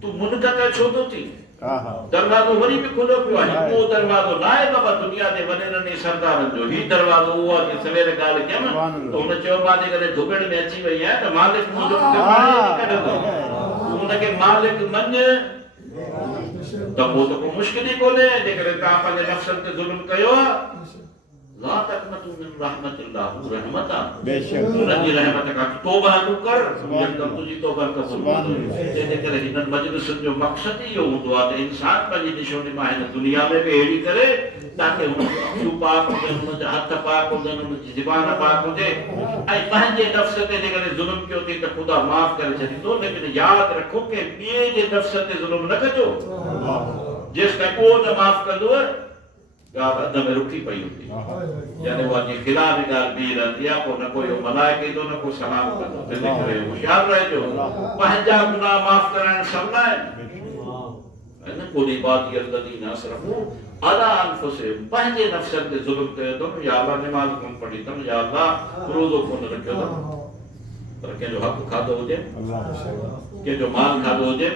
तूं मुनक़त छो थो थी। दरवाज़ो वरी बि खुलियो पियो आहे, उहो दरवाज़ो न आहे बाबा दुनिया जे वॾेरनि सरदारनि जो, ही दरवाज़ो उहो आहे कि सवेर ॻाल्हि कयमि त हुन चयो मां जेकॾहिं धुबड़ में अची वई आहियां त मालिक मुंहिंजो कढंदो, हुनखे मालिक मञ त पोइ त को मुश्किल ई कोन्हे। जेकॾहिं तव्हां पंहिंजे नफ़्सनि ते ज़ुल्म कयो आहे, ला तक़नतू मिन रहमतिल्लाह, रहमत आहे बेशक, उनजी रहमत खां तौबा तूं कर, यकदम तुंहिंजी तौबा क़बूल। जंहिंजे करे हिननि मजलिसुनि जो मक़सदु इहो हूंदो आहे त इंसान पंहिंजी निशो निमा हिन दुनिया में बि अहिड़ी करे ताकि हुनजो अखियूं पाक हुजनि, हुनजा हथ पाक हुजनि, हुनजी ज़ुबान पाक हुजे, ऐं पंहिंजे नफ़्स ते जेकॾहिं ज़ुल्म कयो अथई त ख़ुदा माफ़ करे छॾींदो। लेकिन यादि रखो कि ॿिए जे नफ़्स ते ज़ुल्म न कजो, जेसिताईं उहो न माफ़ कंदो ॻाल्हि अध में रुकी पई हूंदी, यानी उहा जे ख़िलाफ़ ॻाल्हि बीह रहंदी आहे, पोइ न कोई मलाइक ईंदो न को सलाम कंदो। तंहिंजे करे होशियारु रहिजो, पंहिंजा गुनाह माफ़ कराइण सवला आहिनि। कुल इबादी असरफू अला अनफुसिहिम, पंहिंजे नफ़्सनि ते ज़ुल्म कयो अथमि, या अल्लाह नमाज़ कोन पढ़ी अथमि, या अल्लाह रोज़ो कोन रखियो अथमि, पर कंहिंजो हक़ खाधो हुजे, कंहिंजो माल खाधो हुजे,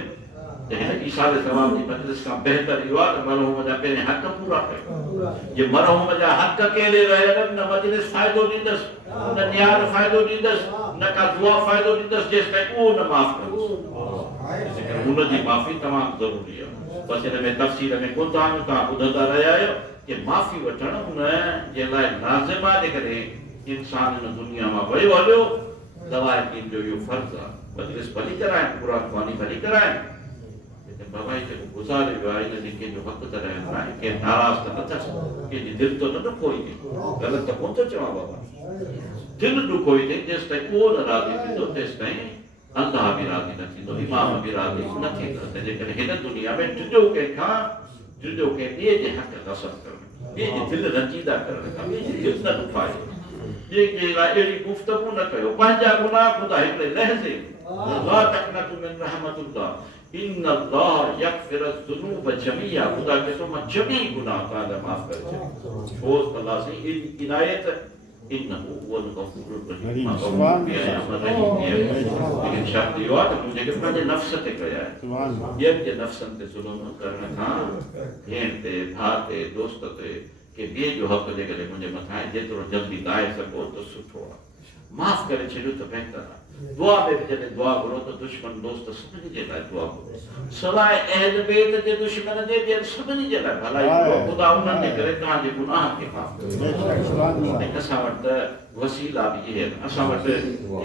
त हिन ईसार सवाब जी मजलिस खां बहितर इहो आहे त मरहूम जा पहिरें हक़ पूरा कयो। जे मरहूम जा हक़ केॾे रहियल न मजलिस फ़ाइदो ॾींदसि, न न्यार फ़ाइदो ॾींदसि, न का दुआ फ़ाइदो ॾींदसि, जेसिताईं उहो न माफ़ कंदुसि। हुनजी माफ़ी तमामु ज़रूरी आहे। बसि हिन में तफ़सील में कोन था वञूं, तव्हां ॿुधंदा रहिया आहियो कि माफ़ी वठणु हुन जे लाइ लाज़िम आहे। जेकॾहिं इंसान हिन दुनिया मां वियो हलियो, दवाइकीन जो इहो फ़र्ज़ु आहे, मजलिस भली कराइनि, क़ुरान ख़वानी भली कराइनि, बाबा जेको गुज़ारे वियो आहे हिन कंहिंजो हक़ त रहियो न आहे, कंहिं नाराज़ त न थियसि, कंहिंजी दिलि त न ॾुखोई थिए, ग़लति त कोन थो चवां बाबा, दिलि ॾुखोई थिए, जेसिताईं उहो न राज़ी थींदो तेसिताईं अल्लाह बि राज़ी न थींदो, इमाम बि राज़ी न थींदो। तंहिंजे करे हिन दुनिया में टिजो कंहिंखां, टिजो कंहिं ॿिए जे हक़ ग़सब करणु, ॿिए जी दिलि रंजीदा करणु खां, ॿिए जी दिलि न ॾुखाए, ॿिए जे लाइ अहिड़ी गुफ़्तगू न कयो। पंहिंजा गुनाह ख़ुदा हिकिड़े लहज़े ला तक़नतू मिन रहमतिल्लाह, इन्नल्लाह यग़फ़िरु ज़ुनूब जमीआ, ख़ुदा चए थो मां जमी गुनाह तव्हांजा माफ़ करे छॾींदुसि। छोज़ अल्लाह जी इनायत इन्नहु हुवल गफ़ूरुर रहीम, लेकिन शर्त इहो आहे त मूं जेके पंहिंजे नफ़्स ते कया आहिनि, ॿियनि जे नफ़्सनि ते ज़ुल्म करण खां, भेण ते, भाउ ते, दोस्त ते, कि ॿिए जो हक़ जेकॾहिं मुंहिंजे मथां आहे, जेतिरो जल्दी लाहे सघो त सुठो आहे, माफ़ करे छॾियो त बहितर आहे। दुआ में बि जॾहिं दुआ घुरो त दुश्मन दोस्त सभिनी जे लाइ दुआ घुरो, सवाइ अहल बैत जे दुश्मन जे ॿियनि सभिनी जे लाइ भलाई घुरो। ख़ुदा उन्हनि जे करे तव्हांजे गुनाह खे माफ़ करे। असां वटि त वसीला बि इहे आहिनि, असां वटि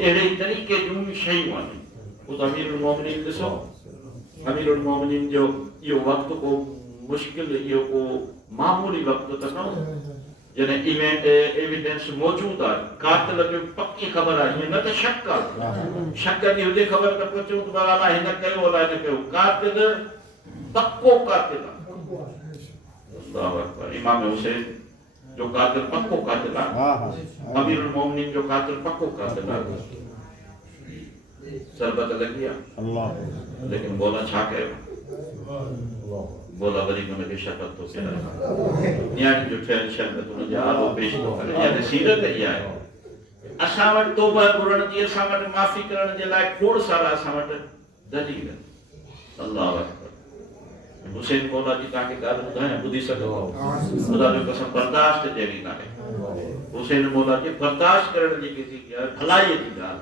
अहिड़े तरीक़े जूं शयूं आहिनि। ख़ुदि अमीरुल मोमिनीन ॾिसो, अमीरुल मोमिनीन जो इहो वक़्तु को मुश्किल, इहो को मामूली वक़्तु त न हो, जॾहिं इवेंट एविडेंस मौजूदु आहे, कातिल जो पक्की ख़बर आहे, न त शक आहे, शक जी हुजे ख़बर त पोइ चऊं त अलाए हिन कयो अलाए न कयो, कातिल पक्को कातिल आहे। अल्लाहु अकबर, इमाम हुसैन जो कातिल पक्को कातिल आहे, अमीरुल मोमिनीन जो कातिल पक्को कातिल आहे। सरबत लॻी आहे, लेकिन बोला छा कयो, बोला वरी हुनखे शफ़क़त थो करे, न्याणी जो ठहियल शरबत हुनजे आलो पेश थो करे, यानी सीरत इहा आहे। असां वटि तौबा घुरण जी, असां वटि माफ़ी करण जे लाइ खोड़ सारा असां वटि दलील। अल्लाह अकबर, हुसैन मौला जी तव्हांखे ॻाल्हि ॿुधायां, ॿुधी सघो, ख़ुदा जो कसम बर्दाश्त जहिड़ी न आहे। हुसैन मौला जी बर्दाश्त करण जी किसी भलाई जी ॻाल्हि,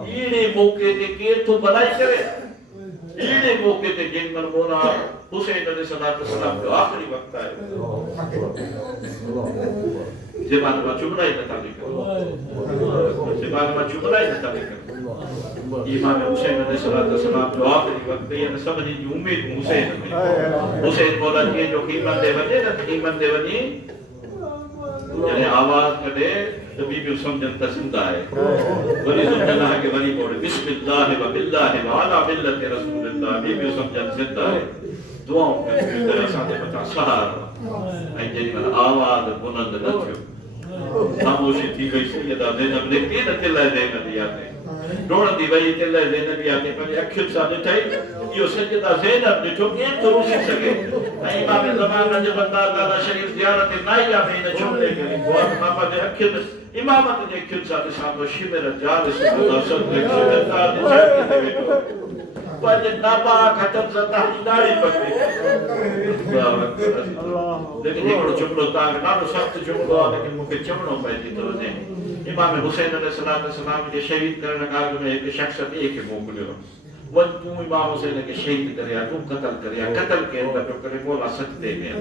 अहिड़े मौक़े ते केरु थो भलाई करे, अहिड़े मौक़े ते जिन मन मौला हुसैन अलैहिस्सलाम जो आख़िरी वक़्तु आहे, ज़बान मां जुमिला ई नथा निकिरनि, ज़बान मां जुमिला ई नथा निकिरनि। इमाम हुसैन अलैहिस्सलाम जो आख़िरी वक़्तु, यानी सभिनी जी उमेद हुसैन में, हुसैन मौला जी जो क़ीमत दे वञे न, क़ीमत दे वञी जॾहिं आवाज़ कढे त बीबियूं सम्झनि त ज़िंदा आहे, वरी सम्झंदा कि वरी मोड़ बिस्मिल्लाह व बिल्लाह व अला मिल्लत रसूलिल्लाह, बीबियूं सम्झनि ज़िंदा आहे, दुआऊं कनि त असांजे मथां सहारो। ऐं जेॾी महिल आवाज़ बुलंद न थियो, ख़ामोशी थी वई, सैयदा ज़ैनब निकिती न तिल ज़ैनब यादि, ढोड़ंदी वई तिल ज़ैनब आके पंहिंजे अखियुनि सां ॾिठई इहो सजदा ज़ैनब ॾिठो कीअं थो रुसी सघे ऐं इमाम ज़मान नजमुद्दीन ताला शरीफ़ ज़ियारत नाइया में हिन जुमिले खे लिखो आहे मां पंहिंजे अखियुनि इमामत जे अखियुनि सां ॾिसां थो शिमिर जाल पंहिंजे नाबा ख़तम सां तव्हांजी दाढ़ी पकड़ी लेकिन हिकिड़ो जुमिलो तव्हांखे ॾाढो सख़्तु जुमिलो आहे लेकिन मूंखे चवणो पइजी थो वञे इमाम हुसैन अलैहिस्सलाम खे शहीद करण खां अॻु में हिकु शख़्स ॿिए खे मोकिलियो वञ तूं इमाम हुसैन खे शहीद करे आ तूं क़तल करे आ क़तल केरु पियो करे मौला सजदे में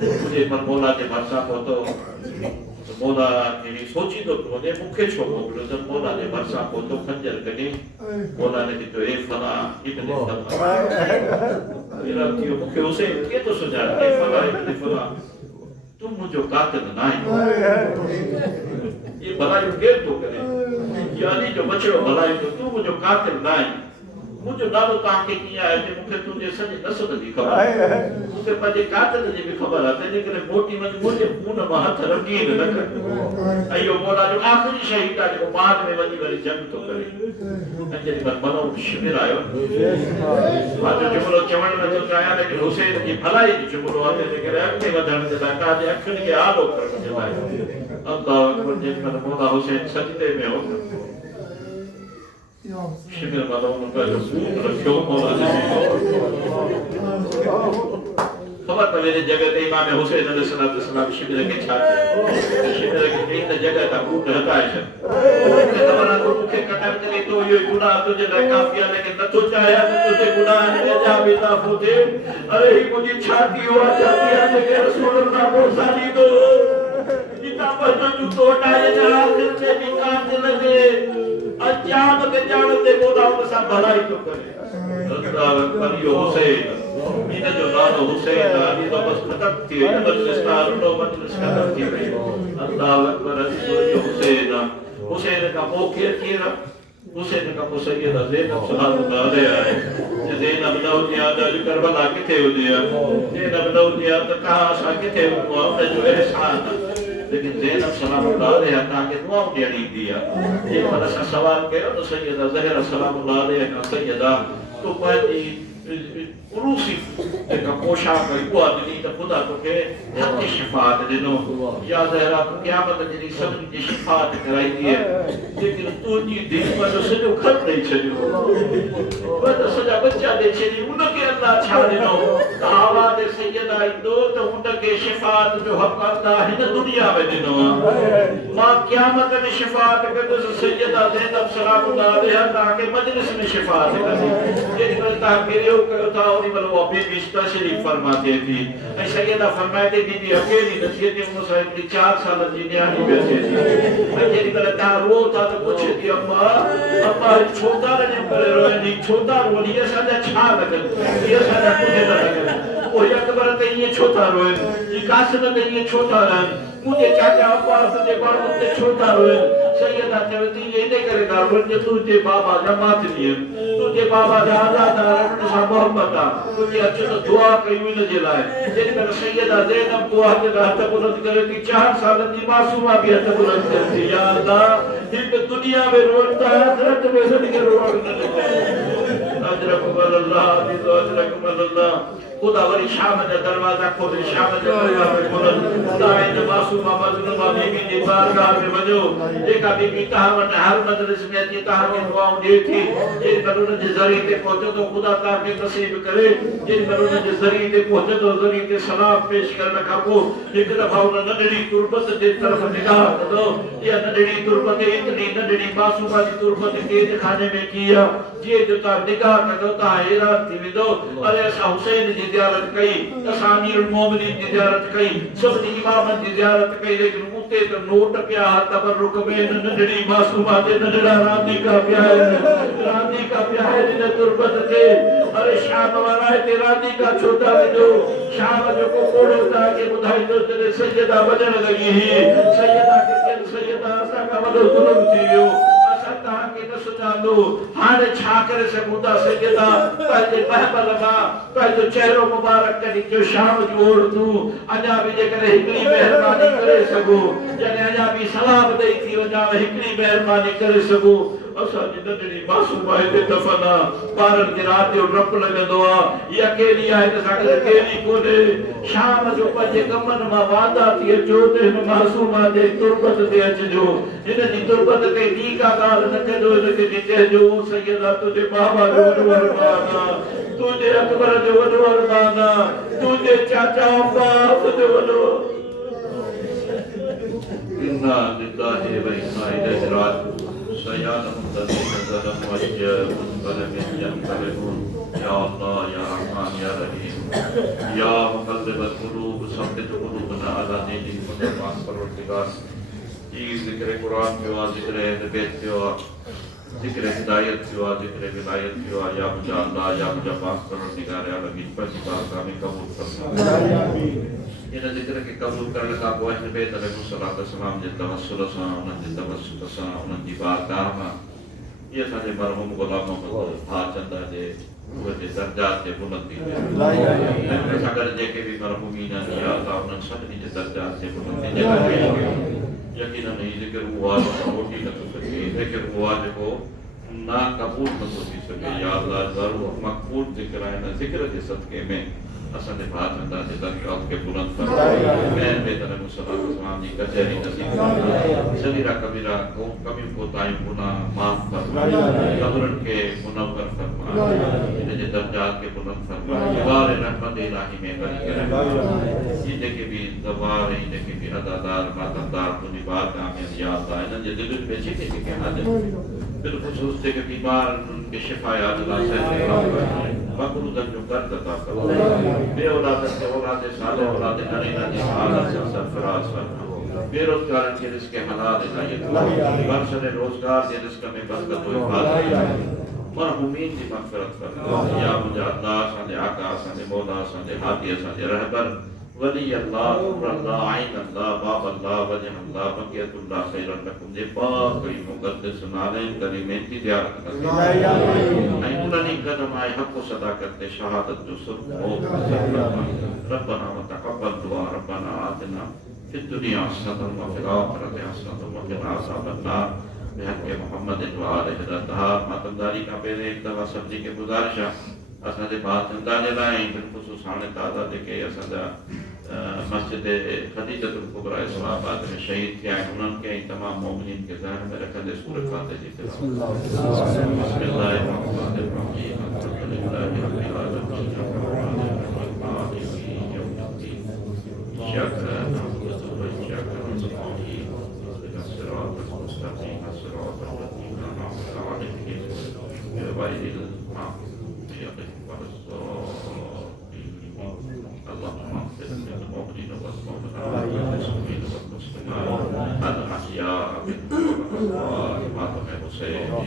तुंहिंजे पर मौला जे भरिसां पहुतो मौला खे सोचींदो पियो वञे मूंखे छो मोकिलियो त मौला जे भरिसां पहुतो खंजर कढी मौला ने चयो हे फला इब्न फला मूंखे हुसैन कीअं थो सुञाणे हे फला इब्न फला तूं मुंहिंजो कातिल न आहीं ये भलाइयूं केरु थो करे ये अली जो बछड़ो भलाइयूं तूं मुंहिंजो कातिल न आहीं मुझे नालो तव्हांखे कीअं आहे जे मूंखे तुंहिंजे सॼे नसब जी ख़बर मूंखे पंहिंजे कातिल जी बि ख़बर आहे तंहिंजे करे मोटी वञी मुंहिंजे खून मां हथ रंगीन न कर ऐं इहो मौला जो आख़िरी शहीद आहे जेको बाद में वञी वरी जंग थो करे ऐं जेॾी महिल मनोहर शिविर आयो मां जो जुमिलो चवण नथो चाहियां लेकिन हुसैन जी भलाई जो जुमिलो आहे तंहिंजे करे अॻिते वधण जे लाइ तव्हांजे अखियुनि खे आलो करण जे लाइ अल्लाह अकबर जेॾी महिल मौला हुसैन सजदे में हो शिविर वाला उनका जो सूट रखियो मौला ने खबर पड़े जगह ते इमाम हुसैन अलैहिस्सलाम शिविर के छाते शिविर के इन जगह का बूट हटाए छे खबर आ तो मुखे कतल करे तो ये गुनाह तुझे लाइ काफी है लेकिन न तो चाहे तुझे गुनाह ने जा बिता फुटे अरे ही मुझे छाती हुआ छाती है के रसूल अल्लाह को साली दो इतना बजो तो हटाए ना आखिर में भी कातिल लगे अजान के जानते मौला उन सां भलाई तो करे अल्लाह अकबर यो हुसैन इन जो नालो हुसैन अली तो बस खत्म थी वई मजलिस नो मजलिस खत्म थी वई अल्लाह अकबर जो हुसैन का पोखे केर हुसैन का सैयद ज़ैनब सलामुल्लाह अलैहा है ज़ैनब न हुजे आ त करबला किथे हुजे ज़ैनब न हुजे आ त कहां सा किथे हुआ उन जो एहसान लेकिन ज़ैनब सलामुल्लाह अलैहा ताके दुआ ॾियणी दी आहे जे पर असां सवाल कयो त सैयदा ज़हरा सलामुल्लाह अलैहा का सैयदा तो पंहिंजी उरूसी जेका पोशाक हुआ ॾिनी त ख़ुदा तोखे हक़ शिफ़ात ॾिनो या ज़हरा क़यामत जे ॾींहुं सभिनी जी शिफ़ात कराईंदी लेकिन तुंहिंजी दिलि में सॼो ख़त ॾेई छॾियो सॼा बच्चा ॾेई छॾी उनखे अल्लाह छा ॾिनो त आवाज़ सैयदा ईंदो त उनखे शिफ़ात जो हक़ अल्लाह हिन दुनिया में ॾिनो आहे मां क़यामत में शिफ़ात कंदुसि सैयदा ज़ैनब सलामुल्लाह अलैहा तव्हांखे मजलिस में शिफ़ात कंदी जेॾी महिल तव्हां गिरियो कयो था ओॾी महिल उहा बीबी तशरीफ़ फरमा थिए थी ऐं सैयदा फरमाए थी बीबी अकेली न थिए थी उन सां हिकिड़ी 4 साल जी न्याणी बि अचे थी ऐं जेॾी महिल तव्हां रो था त पुछे थी अम्मा छो था रॼो करे रोएंदी छो था रोअनि इहे असांजा छा लॻनि इहे असांजा कुझु न लॻनि पोइ अकबर त ईअं छो था रोइनि ही कासिम ते ईअं छो था रहनि मुंहिंजे चाचा अब्बास जे बाबा ते छो था रोइनि सैयदा चवे थी इन करे था रोइनि तुंहिंजे बाबा जा मातरी आहिनि तुंहिंजे बाबा जा आज़ाद उन सां मोहबत आहे तुंहिंजे अच त दुआ कयूं इन जे लाइ जेॾी महिल सैयदा ज़ैनब दुआ जे लाइ हथ बुलंद करे थी 4 सालनि जी मासूमा बि हथ बुलंद करे थी या अल्लाह हिन दुनिया में रोइनि था आख़िरत में सॼी रोइण न ॾिनो अजरकुम अल्लाह अजरकुम अल्लाह खुदा वरी शाम जा दरवाजा खोले शाम जा दरवाजा खोले खुदा इन मासूमा मजलूमा बीबी जी बारगाह में वञो जेका बीबी तव्हां वटि हर मजलिस में अची तव्हांखे दुआऊं ॾिए थी जेॾी महिल उन जे ज़रिए ते पहुचंदो ख़ुदा तव्हांखे नसीब करे जेॾी महिल उन जे ज़रिए ते पहुचंदो ज़रिए ते सलाम पेश करण खां पोइ हिकु दफ़ा उन नंढड़ी तुरबत जे तरफ़ निगाह कंदो इहा नंढड़ी तुरबत एतिरी नंढड़ी मासूमा जी तुरबत कैद खाने में की आहे जीअं जो तव्हां निगाह कंदो तव्हां हैरान थी वेंदो अरे असां हुसैन जी ज़ियारत कई असां अमीरुल मोमिनीन जी ज़ियारत कई सभिनी इमामनि जी ज़ियारत कई लेकिन उते त नोट पिया तबरुक में नंढड़ी मासूमा ते नंढड़ा रांदीका पिया आहिनि हिन तुरबत ते अरे शाम वारा हिते रांदीका छो था विझो शाम जो को कोड़ो तव्हांखे ॿुधाईंदो जॾहिं सैयदा वञण लॻी हुई सैयदा खे चयनि सैयदा असां खां वॾो ज़ुल्म थी वियो तव्हांखे न सुञाणो हाणे छा करे सघूं था सैयदा पंहिंजे महबल मां पंहिंजो चहिरो मुबारक कढी जो शाम जो ओढ़ तूं अञा बि जेकॾहिं हिकिड़ी महिरबानी करे सघो जॾहिं अञा बि सलाम ॾेई थी वञा हिकिड़ी महिरबानी करे सघो असा जिंदड़ी मासूम आहे ते दफना पारन के रात जो रप लगंदो आ या केरी आहे त साके केरी कोने शाम जो पंजे कमन मा वादा थी अचो ते हिन मासूमा दे तुरबत ते अचजो जिन जी तुरबत के दी का गाल न कजो के चेजो सैयदा तुझे बाबा जो वरमाना तुझे अकबर जो वरमाना तुझे चाचा अब्बास जो वरो इन्ना लिल्लाहि व इन्ना इलैहि राजिऊन सय्यदुल लज़ीना ज़लमू मुनक़लिबुन यन्क़लिबून या अल्लाह या रहमान या रहीम या मुक़ल्लिबल क़ुलूब सब्बित क़ुलूबना अला दीनिक मुस्तक़ीम परवरदिगार जी ज़िक्र कुरान पियो ज़िक्र अहल बैत पियो ज़िक्र हिदायत पियो ज़िक्र विलायत पियो या मुझे अल्लाह या मुझे पाक परवरदिगार आलमीन पर बारगाह में कबूल फरमा आमीन इन ज़िक्र के कबूल करने का को अहल बैत अलैहिस्सलाम सलाम जे तवस्सुल सां उन्हनि जे तवस्सुल सां उन्हनि जी बारगाह मां ये असांजे मरहूम गुलाम मोहम्मद भाचंदा जे उहे जे दर्जात जे बुलंदी ऐं सां गॾु जेके बि मरहूमीन आहिनि या अल्लाह उन्हनि सभिनी जे दर्जात जे बुलंदी जे लाइ पेश कयो यकीनन ही ज़िक्र हुआ जो रोटी न थो सघे ज़िक्र हुआ जेको ना कबूल नथो थी सघे या अल्लाह ज़रूर मक़बूल ज़िक्र आहे न ज़िक्र जे सदके में असांजे भाचंदा जे दर्जात खे बुलंद फरमाए बेहतर मुसलमान जी कचहरी नसीब फरमाए सगीरा कबीरा कमियूं कोताहियूं गुनाह माफ़ फरमाए कब्रन के मुनव्वर फरमाए इन जे दर्जात के बुलंद फरमाए दीवार रहमत इलाही में बनी करे ये जेके भी दवार ये जेके भी अदादार मातदार तुझी बारगाह में या अल्लाह इन्हनि जे दिलनि में जेके जेके हाजत बिलखुसूस जेके बीमार उनके शिफायात अल्लाह से मक़रूज़न जो कर्ज़ अता करो बे औलाद के औलाद साले औलाद नरीना जी हालत से सरफराज फरमा बेरोजगारन के रिज़्क़ हलाल इनायत बरसर रोजगार के रिज़्क़ में बरकत व हिफाज़त मरहूमीन की मग़फ़िरत फरमा या मुझे अल्लाह असांजे आका असांजे मौला असांजे हादी असांजे रहबर वली अल्लाह नूर अल्लाह आइन अल्लाह बाब अल्लाह वजह अल्लाह बक़ियतुल्लाह खैरन लकुम जे पाक ई मुक़द्दस नाले करीमें की ज़ियारत नसीब ऐं उन्हनि कदम आए हक़ सदाकत ते शहादत जो सुर्ख हो रब्बना व तक़ब्बल दुआ रब्बना आतिना फिद दुनिया हसनतन व फिल आखिरति हसनतन व क़िना अज़ाबन्नार बिहक़्क़ि मुहम्मद व आलिहि तहार मातमदारी का पहले एक दफ़ा सब्जी के गुज़ारिश असांजे भाचंदा जे लाइ बिलख़ुसूस हाणे दादा जेके असांजा मस्जिद खदीजतुल कुबरा इस्लामाबाद में शहीद थिया आहिनि उन्हनि खे ऐं तमामु मोमिनीन खे ज़हन में रखंदे सूरत फातिहा जी तिलावत बिस्मिल्लाहिर रहमानिर रहीम अल्हम्दुलिल्लाहि रब्बिल आलमीन मालिकि यौमिद्दीन इय्याका नअबुदु व इय्याका नस्तईन इहदिनास सिरातल मुस्तक़ीम सिरातल लज़ीना अन'अमता अलैहिम गैरिल मग़्दूबि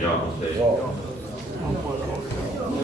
या हुसैन